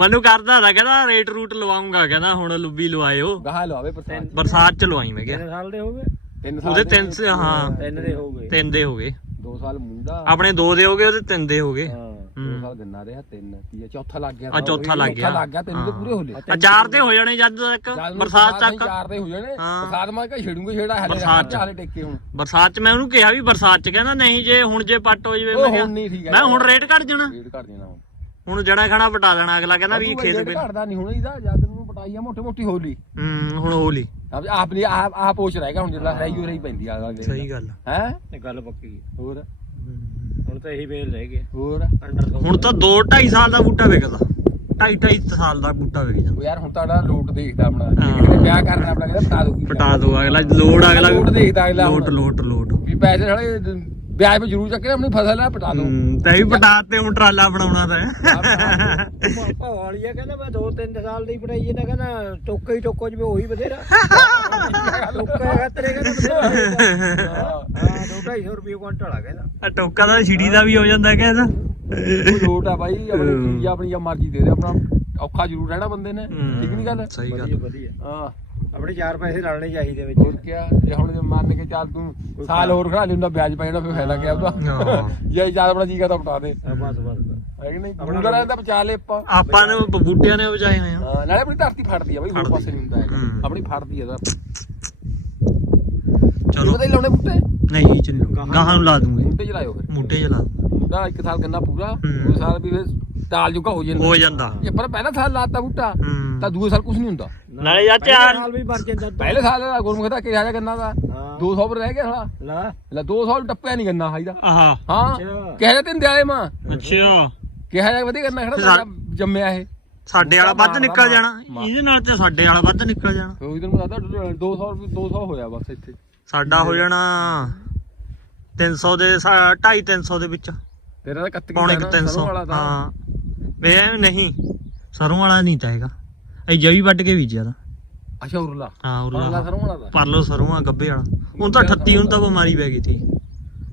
ਮੈਨੂੰ ਕਰਦਾ ਤਾਂ ਕਹਿੰਦਾ ਰੇਟ ਰੂਟ ਲਵਾਉਂਗਾ ਕਹਿੰਦਾ ਹੁਣ ਲੁੱਬੀ ਲਵਾਇਓ। ਗਾਹ ਲਵਾਵੇ ਬਰਸਾਤ। ਚ ਲਵਾਈ ਮੈਂ ਕਿਹਾ। ਤਿੰਨ ਸਾਲ ਦੇ ਹੋ ਗਏ? ਤਿੰਨ ਸਾਲ ਉਹਦੇ ਦੇ- ਤਿੰਨ ਹਾਂ। ਤਿੰਨ ਦੇ ਹੋ ਗਏ। ਤਿੰਨ ਦੇ ਹੋ ਗਏ। ਦੋ ਸਾਲ ਮੁੰਡਾ। ਆਪਣੇ ਦੋ ਦੇ ਹੋ ਗਏ ਉਹਦੇ ਤਿੰਨ ਦੇ ਹੋ ਗਏ। ਹਾਂ। ਦੋ ਸਾਲ ਗੰਨਾ ਰਿਹਾ ਤਿੰਨ ਕੀ ਆ ਚੌਥਾ ਲੱਗ ਗਿਆ ਆ ਚੌਥਾ ਲੱਗ ਗਿਆ। ਲੱਗ ਗਿਆ ਤਿੰਨ ਤੇ ਪੂਰੇ ਹੋ ਲਏ ਆ ਚਾਰ ਦੇ ਹੋ ਜਾਣੇ ਜਦ ਤੱਕ ਬਰਸਾਤ ਤੱਕ। ਚਾਰ ਦੇ ਹੋ ਜਾਣੇ। ਹਾਂ। ਬਰਸਾਤ ਮੈਂ ਕਿਹਾ ਛੇੜੂਗੇ ਛੇੜਾ ਹਲੇ ਬਰਸਾਤ ਚ। ਹਾਲੇ ਟੇਕੇ ਹੁਣ। ਬਰਸਾਤ ਚ ਮੈਂ ਉਹਨੂੰ ਕਿਹਾ ਵੀ ਬਰਸਾਤ ਚ ਕਹਿੰਦਾ ਨਹੀਂ ਜੇ ਹੁਣ ਜੇ ਪੱਟ ਹੋ ਜਵੇ ਮੈਂ ਹੁਣ ਕਿਹਾ ਨਹੀਂ ਠੀਕ ਹੈ ਮੈਂ ਹੁਣ ਰੇਟ ਘਟ ਜਾਣਾ। ਰੇਟ ਘਟ ਜਾਣਾ ਹੁਣ। ਹੁਣ ਜੜਾ ਖਾਣਾ ਪਟਾ ਦੇਣਾ ਅਗਲਾ ਕਹਿੰਦਾ ਵੀ ਖੇਤ ਰੇਟ ਬਿਲ ਘਟਦਾ ਨਹੀਂ ਹੁਣ ਇਹਦਾ ਜਦ ਨੂੰ ਪਟਾਈਆ ਮੋਟੇ ਮੋਟੀ ਹੋ ਲਈ। ਹੂੰ ਹੁਣ ਹੋ ਲਈ। ਆਪ ਆਪ ਲਈ ਆਪ ਆਪ ਪੋਚ ਰਹੇਗਾ ਹੁਣ ਜਿਹੜਾ ਰਹੀ ਹੋ ਰਹੀ ਪੈਂਦੀ ਆ ਸਹੀ ਗੱਲ ਹੈ? ਇਹ ਗੱਲ ਪੱਕੀ ਹੈ। ਹੋਰ? ਹੁਣ ਤਾਂ ਇਹੀ ਵੇਲ ਰਹਿ ਗਏ। ਹੋਰ? ਅੰਡਰ ਹੁਣ ਤਾਂ 2 2.5 ਸਾਲ ਦਾ ਬੂਟਾ ਵਿਕਦਾ 2.5 2.5 ਸਾਲ ਦਾ ਬੂਟਾ ਵਿਕ ਜਾਂਦਾ ਉਹ ਯਾਰ ਹੁਣ ਤੁਹਾਡਾ ਲੋਟ ਦੇਖਦਾ ਆਪਣਾ। ਜੇ ਵਿਆਹ ਕਰਨਾ ਆਪਣਾ ਕਹਿੰਦਾ ਪਟਾ ਦੋ ਪਟਾ ਦੋ ਅਗਲਾ। ਲੋਡ ਅਗਲਾ ਲੋਟ ਦੇਖਦਾ ਅਗਲਾ। ਲੋਟ ਲੋਟ ਲੋਟ। ਵੀ ਪੈਸੇ ਨਾਲੇ ਵਿਆਹ 'ਤੇ ਜ਼ਰੂਰ ਚੱਕੇ ਆਪਣੀ ਫਸਲ ਆ ਪਟਾ ਦੋ ਹੂੰ, ਤੈ ਵੀ ਪਟਾ ਤੇ ਹੁਣ ਟਰਾਲਾ ਬਣਾਉਣਾ ਤਾਂ। ਭਾਅ ਵਾਲੀ ਆ ਕਹਿੰਦਾ ਮੈਂ 2-3 ਸਾਲ ਦੀ ਪੜਾਈ ਇਹਦਾ ਕਹਿੰਦਾ ਟੋਕਾ ਹੀ ਟੋਕੋ ਜਿਵੇਂ ਉਹੀ ਬਥੇਰਾ ਟੋਕਾ ਹੈਗਾ ਤੇਰੇ ਕਹਿੰਦਾ ਬਥੇਰਾ ਹਾਂ 2-250 ਰੁਪਏ ਕੁਇੰਟਲ ਆ ਕਹਿੰਦਾ। ਆ ਟੋਕਾ ਦਾ ਛਿੜੀ ਦਾ ਵੀ ਹੋ ਜਾਂਦਾ ਕਹਿੰਦਾ। ਉਹ ਲੋਟ ਆ ਬਾਈ ਆਪਣੀ ਚੀਜ਼ ਆ, ਆਪਣੀ ਜਾਂ ਮਰਜ਼ੀ ਦੇ ਦੇ ਆਪਣਾ ਔਖਾ ਜ਼ਰੂਰ ਰਹਿਣਾ ਬੰਦੇ ਨੇ ਠੀਕ ਨਹੀਂ ਗੱਲ? ਸਹੀ ਗੱਲ। ਵਧੀਆ ਵਧੀਆ। ਹਾਂ। ਆਪਣੇ ਚਾਰ ਪੈਸੇ ਰਲਣੇ ਚਾਹੀਦੇ ਵਿੱਚ। ਹੋਰ ਕੀ ਜੇ ਹੁਣ ਜੇ ਮੰਨ ਕੇ ਚੱਲ ਤੂੰ ਸਾਲ ਹੋਰ ਖੜਾ ਲੈਂਦਾ ਵਿਆਜ ਪੈ ਜਾਣਾ ਫਿਰ ਫਾਇਦਾ ਕੀ ਉਹਦਾ। ਜੇ ਜ਼ਿਆਦਾ ਆਪਣਾ ਜੀ ਕਰਦਾ ਪਟਾ ਦੇ। ਬਸ ਬਸ। ਹੈ ਕਿ ਨਹੀਂ? ਆਪਣਾ ਰਹਿੰਦਾ ਬਚਾ ਲੈ ਆਪਾਂ। ਆਪਾਂ ਨੇ ਬੂਟਿਆਂ ਨੇ ਬਚਾਏ ਹੋਏ ਆ। ਹਾਂ, ਨਾਲੇ ਆਪਣੀ ਧਰਤੀ ਫੜਦੀ ਆ ਬਾਈ ਹੋਰ। ਪਾਸੇ ਨਹੀਂ ਹੁੰਦਾ ਹੈਗਾ। ਆਪਣੀ ਫੜਦੀ ਆ ਦਾ ਚਲੋ। ਪਤਾ ਹੀ ਲਾਉਣੇ ਬੂਟੇ? ਨਹੀਂ ਚਲੋ। ਗਾਹਾਂ ਨੂੰ ਲਾ ਦੂੰਗੇ। ਬੂਟੇ ਚਲਾਇਓ ਫਿਰ। ਮੂਟੇ ਚ ਲਾ ਦੂੰਗੇ। ਮੁੰਡਾ ਇੱਕ ਸਾਲ ਗੰਨਾ ਪੂਰਾ? ਹੂੰ। ਦੂਜੇ ਸਾਲ ਵੀ ਫਿਰ ਟਾਲ ਜੁਗਾ ਹੋ ਜਾਂਦਾ। ਹੋ ਜਾਂਦਾ। ਜੇ ਪਰ ਪਹਿਲਾ ਸਾਲ ਲਾਤਾ ਬੂਟਾ। ਤਾਂ ਦੂਜੇ ਸਾਲ ਕੁਝ ਨਹੀਂ ਹੁੰਦਾ। ਨਾਲੇ ਯਾਰ ਚਾਰ ਨਾਲ ਵੀ ਮਰ ਜਾਂਦਾ। ਪਹਿਲੇ ਸਾਲ ਗੁਰਮੁਖ ਦਾ ਕਿਹਾ ਜਾ ਗੰਨਾ ਦਾ। ਹਾਂ। 200 ਪਰ ਰਹਿ ਗਿਆ ਸਾਲਾ। ਲਾ। ਲੈ 200 ਟੱਪਿਆ ਨਹੀਂ ਗੰਨਾ ਹਾਈ ਦਾ। ਆਹਾ। ਹਾਂ। ਅੱਛਾ। ਕਹਿ ਰਹੇ ਤਿੰਨ ਦਿਆਲੇ ਮਾਂ। ਅੱਛਾ। ਕਿਹਾ ਜਾ ਵਧੀਆ ਗੰਨਾ ਖੜਾ ਸਾਡਾ ਜੰਮਿਆ ਇਹ। ਸਾਡੇ ਵਾਲਾ ਵੱਧ ਨਿਕਲ ਜਾਣਾ। ਇਹਦੇ ਨਾਲ ਤੇ ਸਾਡੇ ਵਾਲਾ ਵੱਧ ਨਿਕਲ ਜਾਣਾ। ਕੋਈ ਤੈਨੂੰ ਦੱਸਦਾ 200 ਰੁਪਏ 200 ਹੋਇਆ ਬਸ ਇੱਥੇ। ਸਾਡਾ ਹੋ ਜਾਣਾ 300 ਦੇ 2.5 300 ਦੇ ਵਿੱਚ। ਤੇਰਾ ਤਾਂ ਕੱਤ ਪੌਣੇ ਕੁ 300 ਹਾਂ। ਵੇ ਨਹੀਂ। ਸਰੋਂ ਵਾਲਾ ਨਹੀਂ ਤਾਂ ਹੈਗਾ ਇਹ ਜਵੀ ਵੱਢ ਕੇ ਬੀਜਿਆ ਦਾ ਅੱਛਾ ਉਰਲਾ। ਹਾਂ ਉਰਲਾ। ਉਰਲਾ ਸਰੋਂ ਵਾਲਾ ਦਾ ਪਰਲੋ ਸਰੋਂ ਆ ਗੱਬੇ ਵਾਲਾ। ਹੁਣ ਤਾਂ 38 ਹੁਣ ਤਾਂ ਬਿਮਾਰੀ ਪੈ ਗਈ ਸੀ।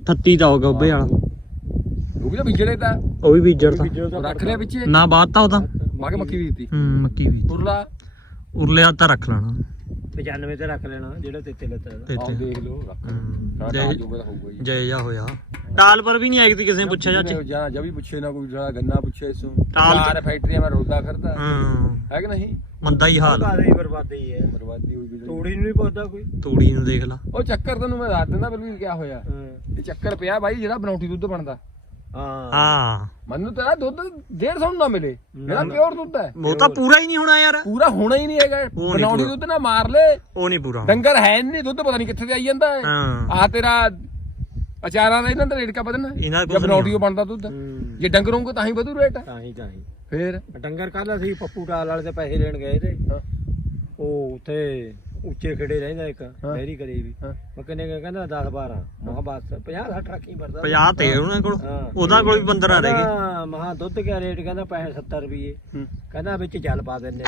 38 ਦਾ ਹੋ ਗੱਬੇ ਵਾਲਾ। ਉਹ ਵੀ ਤਾਂ ਵਿਚੜੇ ਤਾਂ। ਉਹ ਵੀ ਬੀਜਰ ਤਾਂ। ਰੱਖ ਲਿਆ ਵਿੱਚ ਨਾ ਬਾਤ ਤਾਂ ਉਹਦਾ ਮਾਗੇ ਮੱਕੀ ਵੀ ਦਿੱਤੀ। ਹੂੰ ਮੱਕੀ ਵੀ ਉਰਲਾ। ਉਰਲਿਆ ਤਾਂ ਰੱਖ ਲੈਣਾ। 95 ਤੇ ਰੱਖ ਲੈਣਾ ਜਿਹੜਾ ਤੇਤੇ ਲੱਤਾ। ਤੇ ਆਹ ਤੇ ਦੇਖ ਲਓ ਰੱਖ ਤਾਂ ਹੀ। ਜੈ ਜਾ ਹੋਇਆ। ਟਾਲ ਪਰ ਵੀ ਨਹੀਂ ਆਈ ਤੀ ਕਿਸੇ ਨੇ ਪੁੱਛਿਆ ਚਾਚੀ? ਜਾਂ ਵੀ ਪੁੱਛੇ ਨਾ ਕੋਈ ਜਿਹੜਾ ਗੰਨਾ ਪੁੱਛੇ ਇਸੋਂ ਟਾਲ ਚਾਰ ਫੈਕਟਰੀਆਂ ਮੈਂ ਰੋਲਦਾ ਫਿਰਦਾ। ਹੂੰ। ਹੈ ਕਿ ਨਹੀਂ? ਮੰਦਾ ਹੀ ਹਾਲ। ਬਰਬਾਦੀ ਹੀ ਬਰਬਾਦੀ ਹੈ। ਬਰਬਾਦੀ ਹੋਈ ਗਈ ਤੋੜੀ ਨੂੰ ਨਹੀਂ ਪਹੁੰਚਦਾ ਕੋਈ। ਤੂੜੀ ਨੂੰ ਦੇਖ ਲਾ। ਉਹ ਚੱਕਰ ਤੈਨੂੰ ਮੈਂ ਦੱਸ ਦਿੰਦਾ ਬਲਵੀਰ ਕਿਆ ਹੋਇਆ। ਇਹ ਚੱਕਰ ਪਿਆ ਬਾਈ ਜਿਹੜਾ ਬਨੌਟੀ ਦੁੱਧ ਬਣਦਾ। ਹਾਂ। ਹਾਂ। ਮੈਨੂੰ ਤੇਰਾ ਦੁੱਧ 150 ਨੂੰ ਨਾ ਮਿਲੇ। ਜਿਹੜਾ। ਪਿਓਰ ਦੁੱਧ ਹੈ। ਉਹ ਤਾਂ ਪੂਰਾ ਹੀ ਨਹੀਂ ਹੋਣਾ ਯਾਰ। ਪੂਰਾ ਹੋਣਾ ਹੀ ਨਹੀਂ ਹੈਗਾ। ਬਨੌਟੀ ਪੂਰਾ। ਦੁੱਧ ਨਾ ਮਾਰ ਲੈ। ਉਹ ਨਹੀਂ ਪੂਰਾ ਡੰਗਰ ਹੈ ਨਹੀਂ ਦੁੱਧ ਪਤਾ ਨਹੀਂ ਕਿੱਥੇ ਤੇ ਆਈ ਜਾਂਦਾ ਹੈ। ਹਾਂ। ਆ ਤੇਰਾ ਅਚਾਰਾਂ ਦਾ ਇਹਨਾਂ ਦਾ ਰੇਟ ਕਾ ਵਧਣਾ? ਇਹਨਾਂ ਦਾ ਜੇ ਕੁਛ ਨਹੀਂ ਬਣਦਾ ਦੁੱਧ। ਹੂੰ। ਜੇ ਡੰਗਰ ਹੋਊਗਾ ਤਾਂ ਹੀ ਵਧੂ ਰੇਟ। ਤਾਂ ਹੀ ਤਾਂ ਹੀ। ਫੇਰ? ਡੰਗਰ ਕੱਲ ਅਸੀਂ ਪੱਪੂ ਟਾਲ ਵਾਲੇ ਤੇ ਪੈਸੇ ਲੈਣ ਗਏ ਤੇ। ਉਹ ਉੱਥੇ ਉੱਚੇ ਖੜੇ ਰਹਿੰਦਾ ਇੱਕ। ਡੈਰੀ ਕਰੇ ਵੀ। ਹਾਂ। ਮੈਂ ਕਿੰਨੇ ਕੁ ਕਹਿੰਦਾ 10 12 ਮਹਾ ਬਸ 50 60 ਟਰੱਕ ਹੀ ਵਰਦਾ 50 ਤੇ ਉਹਨਾਂ ਕੋਲ? ਹਾਂ। ਉਹਦਾ ਕੋਲ ਵੀ 15 ਰਹਿ ਗਏ। ਕਹਿੰਦਾ ਮਹਾ ਦੁੱਧ ਕਿਆ ਰੇਟ? ਕਹਿੰਦਾ ਪੈਸੇ 70 ਰੁਪਏ ਹੂੰ। ਕਹਿੰਦਾ ਵਿੱਚ ਜਲ ਪਾ ਦਿੰਨੇ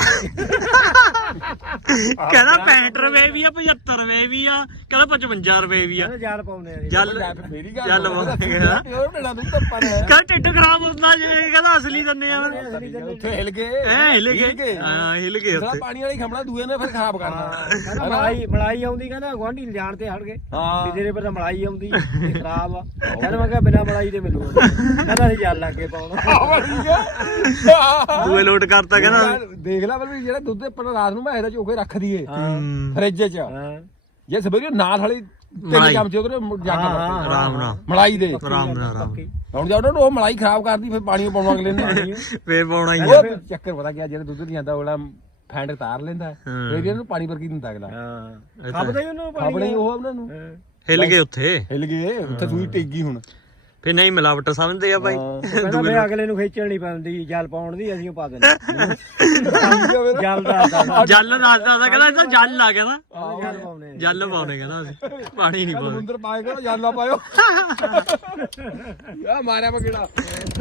ਕਹਿੰਦਾ 65 ਰੁਪਏ ਵੀ ਆ 75 ਰੁਪਏ ਵੀ ਆ ਕਹਿੰਦਾ 55 ਰੁਪਏ ਵੀ ਆ। ਕਹਿੰਦਾ ਜਲ ਪਾਉਂਦੇ ਆ। ਜਲ ਮੇਰੀ ਗੱਲ ਢੇੜਾ ਦੁੱਧ ਆਪਾਂ ਨੇ ਕਹਿੰਦਾ ਢਿੱਡ ਖਰਾਬ ਹੁੰਦਾ ਜੇ ਕਹਿੰਦਾ ਅਸਲੀ ਦੰਨੇ ਆ। ਉੱਥੇ ਹਿਲ ਗਏ। ਐ ਹਿਲ ਗਏ। ਹਾਂ ਹਿਲ ਗਏ ਜਿਹੜਾ ਉੱਥੇ। ਪਾਣੀ ਵਾਲੀ ਖਮਣਾ ਦੂਏ ਨੇ ਫਿਰ ਖਰਾਬ ਕਰਨਾ। ਕਹਿੰਦਾ ਮਲਾਈ ਮਲਾਈ ਆਉਂਦੀ ਕਹਿੰਦਾ ਗਵਾਂਢੀ ਜਾਣ ਤੇ ਹਟ ਗਏ। ਹਾਂ। ਵੀ ਤੇਰੇ ਪਰ ਤਾਂ ਮਲਾਈ ਆਉਂਦੀ <laughs> ਇਹ ਖਰਾਬ ਆ। ਕਹਿੰਦਾ ਮੈਂ ਕਿਹਾ ਬਿਨਾ ਮਲਾਈ ਦੇ ਮਿਲੂਗਾ ਕਹਿੰਦਾ ਅਸੀਂ ਜਲ ਲੱਗੇ ਪਾਉਣਾ। ਦੂਏ ਲੋਟ ਕਰਤਾ ਕਹਿੰਦਾ। ਦੇਖ ਲੈ ਬਲਵੀਰ ਜਿਹੜਾ ਦੁੱਧ ਆਪਾਂ ਰਾਤ ਨੂੰ ਮੈਂ ਇਹਦਾ ਚੋਕੇ ਰੱਖ ਦਈਏ ਫਰਿੱਜ 'ਚ। ਹਾਂ। ਜੇ ਸਵੇਰੇ ਨਾਲ ਵਾਲੀ ਤਿੰਨ ਮਲਾਈ। ਚਮਚੇ ਉਹਦੇ ਜੱਗ ਹਾਂ, ਹਾਂ। ਆਰਾਮ ਨਾਲ। ਮਲਾਈ ਦੇ। ਆਰਾਮ ਨਾਲ ਆਰਾਮ ਪੱਕੀ। ਹੁਣ ਜਾ ਉਹਨਾਂ ਨੂੰ ਉਹ ਮਲਾਈ ਖਰਾਬ ਕਰਦੀ ਫਿਰ ਪਾਣੀ ਪਾਉਣਾ ਅਗਲੇ ਨੇ। ਫੇਰ ਪਾਉਣਾ ਹੀ ਆ। ਉਹ ਚੱਕਰ ਪਤਾ ਗਿਆ ਜਿਹੜਾ ਦੁੱਧ ਨਹੀਂ ਜਾਂਦਾ ਉਹਲਾ ਫੈਂਡ ਤਾਰ ਲੈਂਦਾ। ਫਿਰ ਇਹਨੂੰ ਪਾਣੀ ਵਰਗੀ ਦਿੰਦਾ ਅਗਲਾ। ਹਾਂ। ਖਪਦਾ ਹੀ ਉਹਨੂੰ ਪਾਣੀ ਉਹ ਉਹਨਾਂ ਨੂੰ। ਹਿਲ ਗਏ ਉੱਥੇ। ਹਿਲ ਗਏ ਉੱਥੇ ਸੂਈ ਟੇਗੀ ਹੁਣ। ਫੇਰ ਨਹੀਂ ਮਿਲਾਵਟ ਸਮਝਦੇ ਆ ਬਾਈ। ਕਹਿੰਦਾ ਮੈਂ ਅਗਲੇ ਨੂੰ ਖੇਚਣ ਨਹੀਂ ਪੈਂਦੀ ਜਲ ਪਾਉਣ ਦੀ ਅਸੀਂ ਉਹ ਪਾ ਦਿੰਦੇ। ਜਲ ਦਾ ਦਾ ਜਲ ਦੱਸਦਾ ਤਾਂ ਕਹਿੰਦਾ ਇਹ ਤਾਂ ਜਲ ਆ ਕਹਿੰਦਾ ਜਲ ਪਾਉਣੇ ਜਲ ਪਾਉਣੇ ਕਹਿੰਦਾ ਅਸੀਂ। ਪਾਣੀ ਨਹੀਂ ਪਾਉਣੇ। ਸਮੁੰਦਰ ਪਾਏ ਕਰੋ ਜਾਲਾ ਪਾਇਓ। ਆ ਮਾਰਿਆ ਬਗੜਾ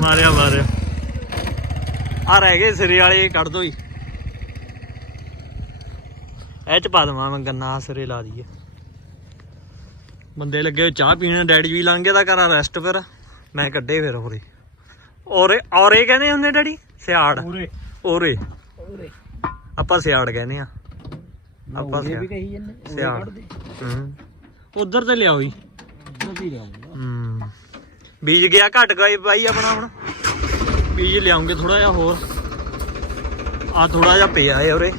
ਮਾਰਿਆ ਮਾਰਿਆ। ਆ ਰਹਿ ਗਏ ਸਿਰੇ ਵਾਲੇ ਕੱਢ ਦੋ ਹੀ ਇਹ ਚ ਪਾ ਦਵਾਂ ਮੈਂ ਗੰਨਾ ਸਿਰੇ ਲਾ ਦਈਏ। ਬੰਦੇ ਲੱਗੇ ਹੋਏ ਚਾਹ ਪੀਣ ਡੈਡੀ ਵੀ ਲੰਘ ਗਿਆ ਤਾਂ ਘਰਾਂ ਰੈਸਟ ਫਿਰ। ਮੈਂ ਕੱਢੇ ਫਿਰ ਹੋਰੇ ਔਰੇ ਔਰੇ ਕਹਿੰਦੇ ਹੁੰਦੇ ਡੈਡੀ? ਸਿਆੜ। ਔਰੇ ਪੂਰੇ ਆਪਾਂ ਸਿਆੜ ਕਹਿੰਦੇ ਆ। ਆਪਾਂ ਵੀ ਕਹੀ ਜੰਨੇ ਸਿਆੜ। ਹੂੰ। ਉਧਰ ਤੇ ਲਿਆਓ ਜੀ। ਹੂੰ। ਬੀਜ ਗਿਆ ਘਟ ਗਏ ਬਾਈ ਆਪਣਾ ਹੁਣ। ਬੀਜ ਲਿਆਉਂਗੇ ਥੋੜਾ ਜਿਹਾ ਹੋਰ। ਆ ਥੋੜਾ ਜਿਹਾ ਪਿਆ ਏ ਉਰੇ।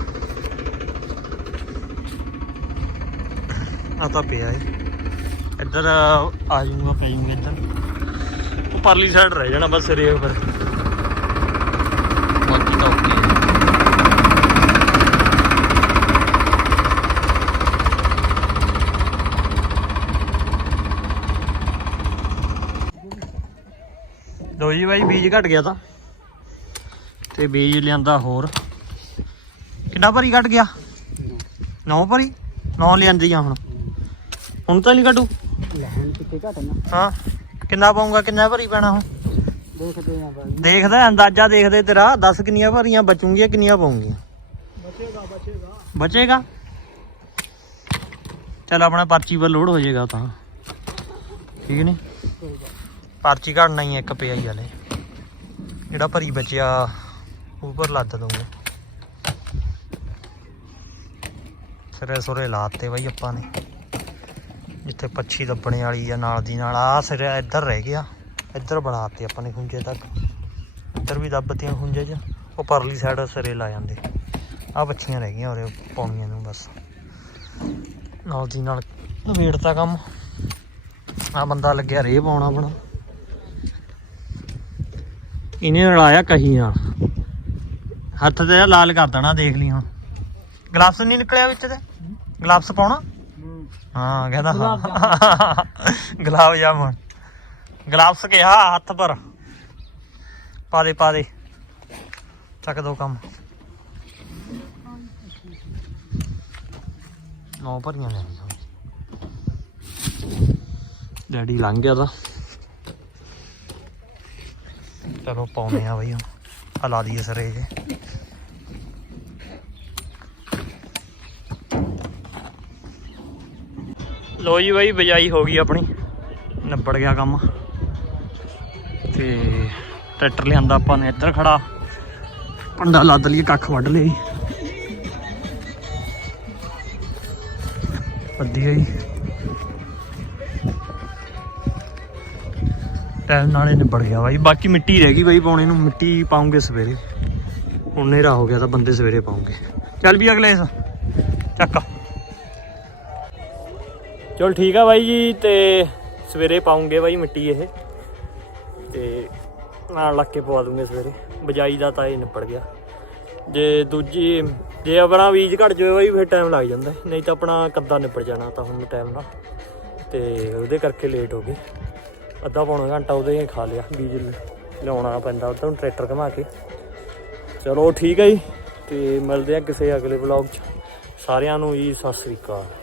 ਆ ਤਾਂ ਪਿਆ ਏ। ਇੱਧਰ ਆ ਜੂਗਾ ਪੈ ਜੂਗਾ ਇੱਧਰ। ਉਹ ਪਰਲੀ ਸਾਈਡ ਰਹਿ ਜਾਣਾ ਬਸ ਸਿਰੇ ਉੱਪਰ। ਬਾਕੀ ਤਾਂ ਓਕੇ ਲੋ ਜੀ ਬਾਈ ਬੀਜ ਘਟ ਗਿਆ ਤਾਂ। ਤੇ ਬੀਜ ਲਿਆਂਦਾ ਹੋਰ। ਕਿੰਨਾ ਭਰੀ ਘਟ ਗਿਆ? ਨੌ ਭਰੀ ਨੌ ਲਿਆਂਦੀਆਂ ਹੁਣ। ਹੁਣ ਤਾਂ ਨਹੀਂ ਕੱਢੂ? ਲੈਣ ਕਿਤੇ ਘਟਣਾ ਹਾਂ। ਕਿੰਨਾ ਪਾਉਂਗਾ ਕਿੰਨਾ ਭਰੀ ਪੈਣਾ ਹੁਣ? ਦੇਖਦੇ ਆ ਬਾਈ। ਦੇਖਦਾ ਅੰਦਾਜ਼ਾ ਦੇਖਦੇ ਤੇਰਾ 10 ਕਿੰਨੀਆਂ ਭਰੀਆਂ ਬਚੂਗੀਆਂ ਕਿੰਨੀਆਂ ਪਾਉਂਗੀਆਂ ਬਚੇਗਾ ਬਚੇਗਾ। ਬਚੇਗਾ? ਚਲ ਆਪਣਾ ਪਰਚੀ ਪਰ ਲੋਡ ਹੋ ਜਾਏਗਾ ਤਾਂ। ਠੀਕ ਨਹੀਂ? ਪਰਚੀ ਘੜਨਾ ਹੀ ਇੱਕ ਪਿਆ ਹੀ ਹਲੇ ਜਿਹੜਾ ਭਰੀ ਬਚਿਆ ਉੱਪਰ ਲੱਦ ਦੂੰਗੇ ਸਿਰੇ ਸੁਰੇ ਲਾਤੇ ਬਾਈ ਆਪਾਂ ਨੇ। ਜਿੱਥੇ ਪੱਛੀ ਦੱਬਣੇ ਵਾਲੀ ਆ, ਨਾਲ ਦੀ ਨਾਲ। ਆ ਸਿਰੇ ਇੱਧਰ ਰਹਿ ਗਿਆ। ਇੱਧਰ ਬਣਾਤੇ ਆਪਾਂ ਨੇ ਖੁੰਝੇ ਤੱਕ। ਇੱਧਰ ਵੀ ਦੱਬਤੀਆਂ ਖੁੰਝੇ 'ਚ। ਉਹ ਪਰਲੀ ਸਾਈਡ ਸਿਰੇ ਲਾ ਜਾਂਦੇ। ਆ ਬੱਚੀਆਂ ਰਹਿ ਗਈਆਂ ਉਰੇ ਪਾਉਣੀਆਂ ਨੂੰ ਬਸ। ਨਾਲ ਦੀ ਨਾਲ ਨਵੇੜਤਾ ਕੰਮ। ਆ ਬੰਦਾ ਲੱਗਿਆ ਰੇਹ ਪਾਉਣਾ ਆਪਣਾ। ਇਹਨੇ ਰਲਾਇਆ ਕਹੀ ਨਾਲ। ਹੱਥ ਤੇ ਲਾਲ ਕਰ ਦੇਣਾ, ਦੇਖ ਲਈ ਹੁਣ। ਗਲਾਸ ਨਹੀਂ ਨਿਕਲਿਆ ਵਿੱਚ ਤੇ? ਗਲਾਸ ਪਾਉਣਾ? ਹਾਂ ਕਹਿੰਦਾ ਹਾਂ। ਗੁਲਾਬ ਜਾਮੁਨ। <laughs> ਗਲਾਵਸ ਕਿਹਾ ਹੱਥ ਪਰ। ਪਾ ਦੇ ਪਾ ਦੇ। ਚੱਕ ਦੋ ਕੰਮ। ਨੌ ਭਰੀਆਂ ਲੈਣੀਆਂ ਡੈਡੀ ਲੰਘ ਗਿਆ ਤਾਂ। ਚਲੋ ਪਾਉਨੇ ਆ ਬਈ ਆ ਲਾ ਦਈਏ ਸਰੇ ਜੇ। ਲੋ ਜੀ ਬਾਈ, ਬਜਾਈ ਹੋ ਗਈ ਆਪਣੀ। ਨਿਬੜ ਗਿਆ ਕੰਮ। ਤੇ ਟਰੈਕਟਰ ਲਿਆਂਦਾ ਆਪਾਂ ਨੇ, ਇੱਧਰ ਖੜਾ। ਪੰਡਾ ਲੱਦ ਲਈ ਕੱਖ ਵੱਢ ਲਈ ਵਧੀਆ ਜੀ। ਟਾਈਮ ਨਾਲੇ ਨਿਬੜ ਗਿਆ ਬਾਈ। ਬਾਕੀ ਮਿੱਟੀ ਰਹਿ ਗਈ ਬਾਈ ਪਾਉਣੇ ਨੂੰ। ਮਿੱਟੀ ਪਾਉਂਗੇ ਸਵੇਰੇ। ਹੁਣ ਹਨੇਰਾ ਹੋ ਗਿਆ ਤਾਂ ਬੰਦੇ ਸਵੇਰੇ ਪਾਉਂਗੇ। ਚੱਲ ਵੀ ਅਗਲੇ ਚੱਕ। ਚਲ ਠੀਕ ਆ ਬਾਈ ਜੀ, ਤੇ ਸਵੇਰੇ ਪਾਉਂਗੇ ਬਾਈ ਮਿੱਟੀ ਇਹ। ਤੇ ਨਾਲ ਲੱਗ ਕੇ ਪਵਾ ਦੂੰਗੇ ਸਵੇਰੇ। ਬਜਾਈ ਦਾ ਤਾਂ ਇਹ ਨਿਪੜ ਗਿਆ। ਜੇ ਦੂਜੀ, ਜੇ ਆਪਣਾ ਬੀਜ ਘਟ ਜਾਵੇ ਬਾਈ, ਫਿਰ ਟਾਈਮ ਲੱਗ ਜਾਂਦਾ। ਨਹੀਂ ਤਾਂ ਆਪਣਾ ਕੱਦਾ ਨਿਪੜ ਜਾਣਾ ਤਾਂ ਹੁਣ ਟਾਈਮ ਨਾਲ। ਤੇ ਉਹਦੇ ਕਰਕੇ ਲੇਟ ਹੋ ਗਏ। ਅੱਧਾ ਪੌਣਾ ਘੰਟਾ ਉਹਦੇ ਹੀ ਖਾ ਲਿਆ, ਬੀਜ ਲਿਆਉਣਾ ਪੈਂਦਾ ਉਧਰ ਟਰੈਕਟਰ ਘੁਮਾ ਕੇ। ਚਲੋ ਠੀਕ ਹੈ ਜੀ, ਤੇ ਮਿਲਦੇ ਆ ਕਿਸੇ ਅਗਲੇ ਵਲੌਗ 'ਚ। ਸਾਰਿਆਂ ਨੂੰ ਜੀ, ਸਤਿ ਸ੍ਰੀ ਅਕਾਲ।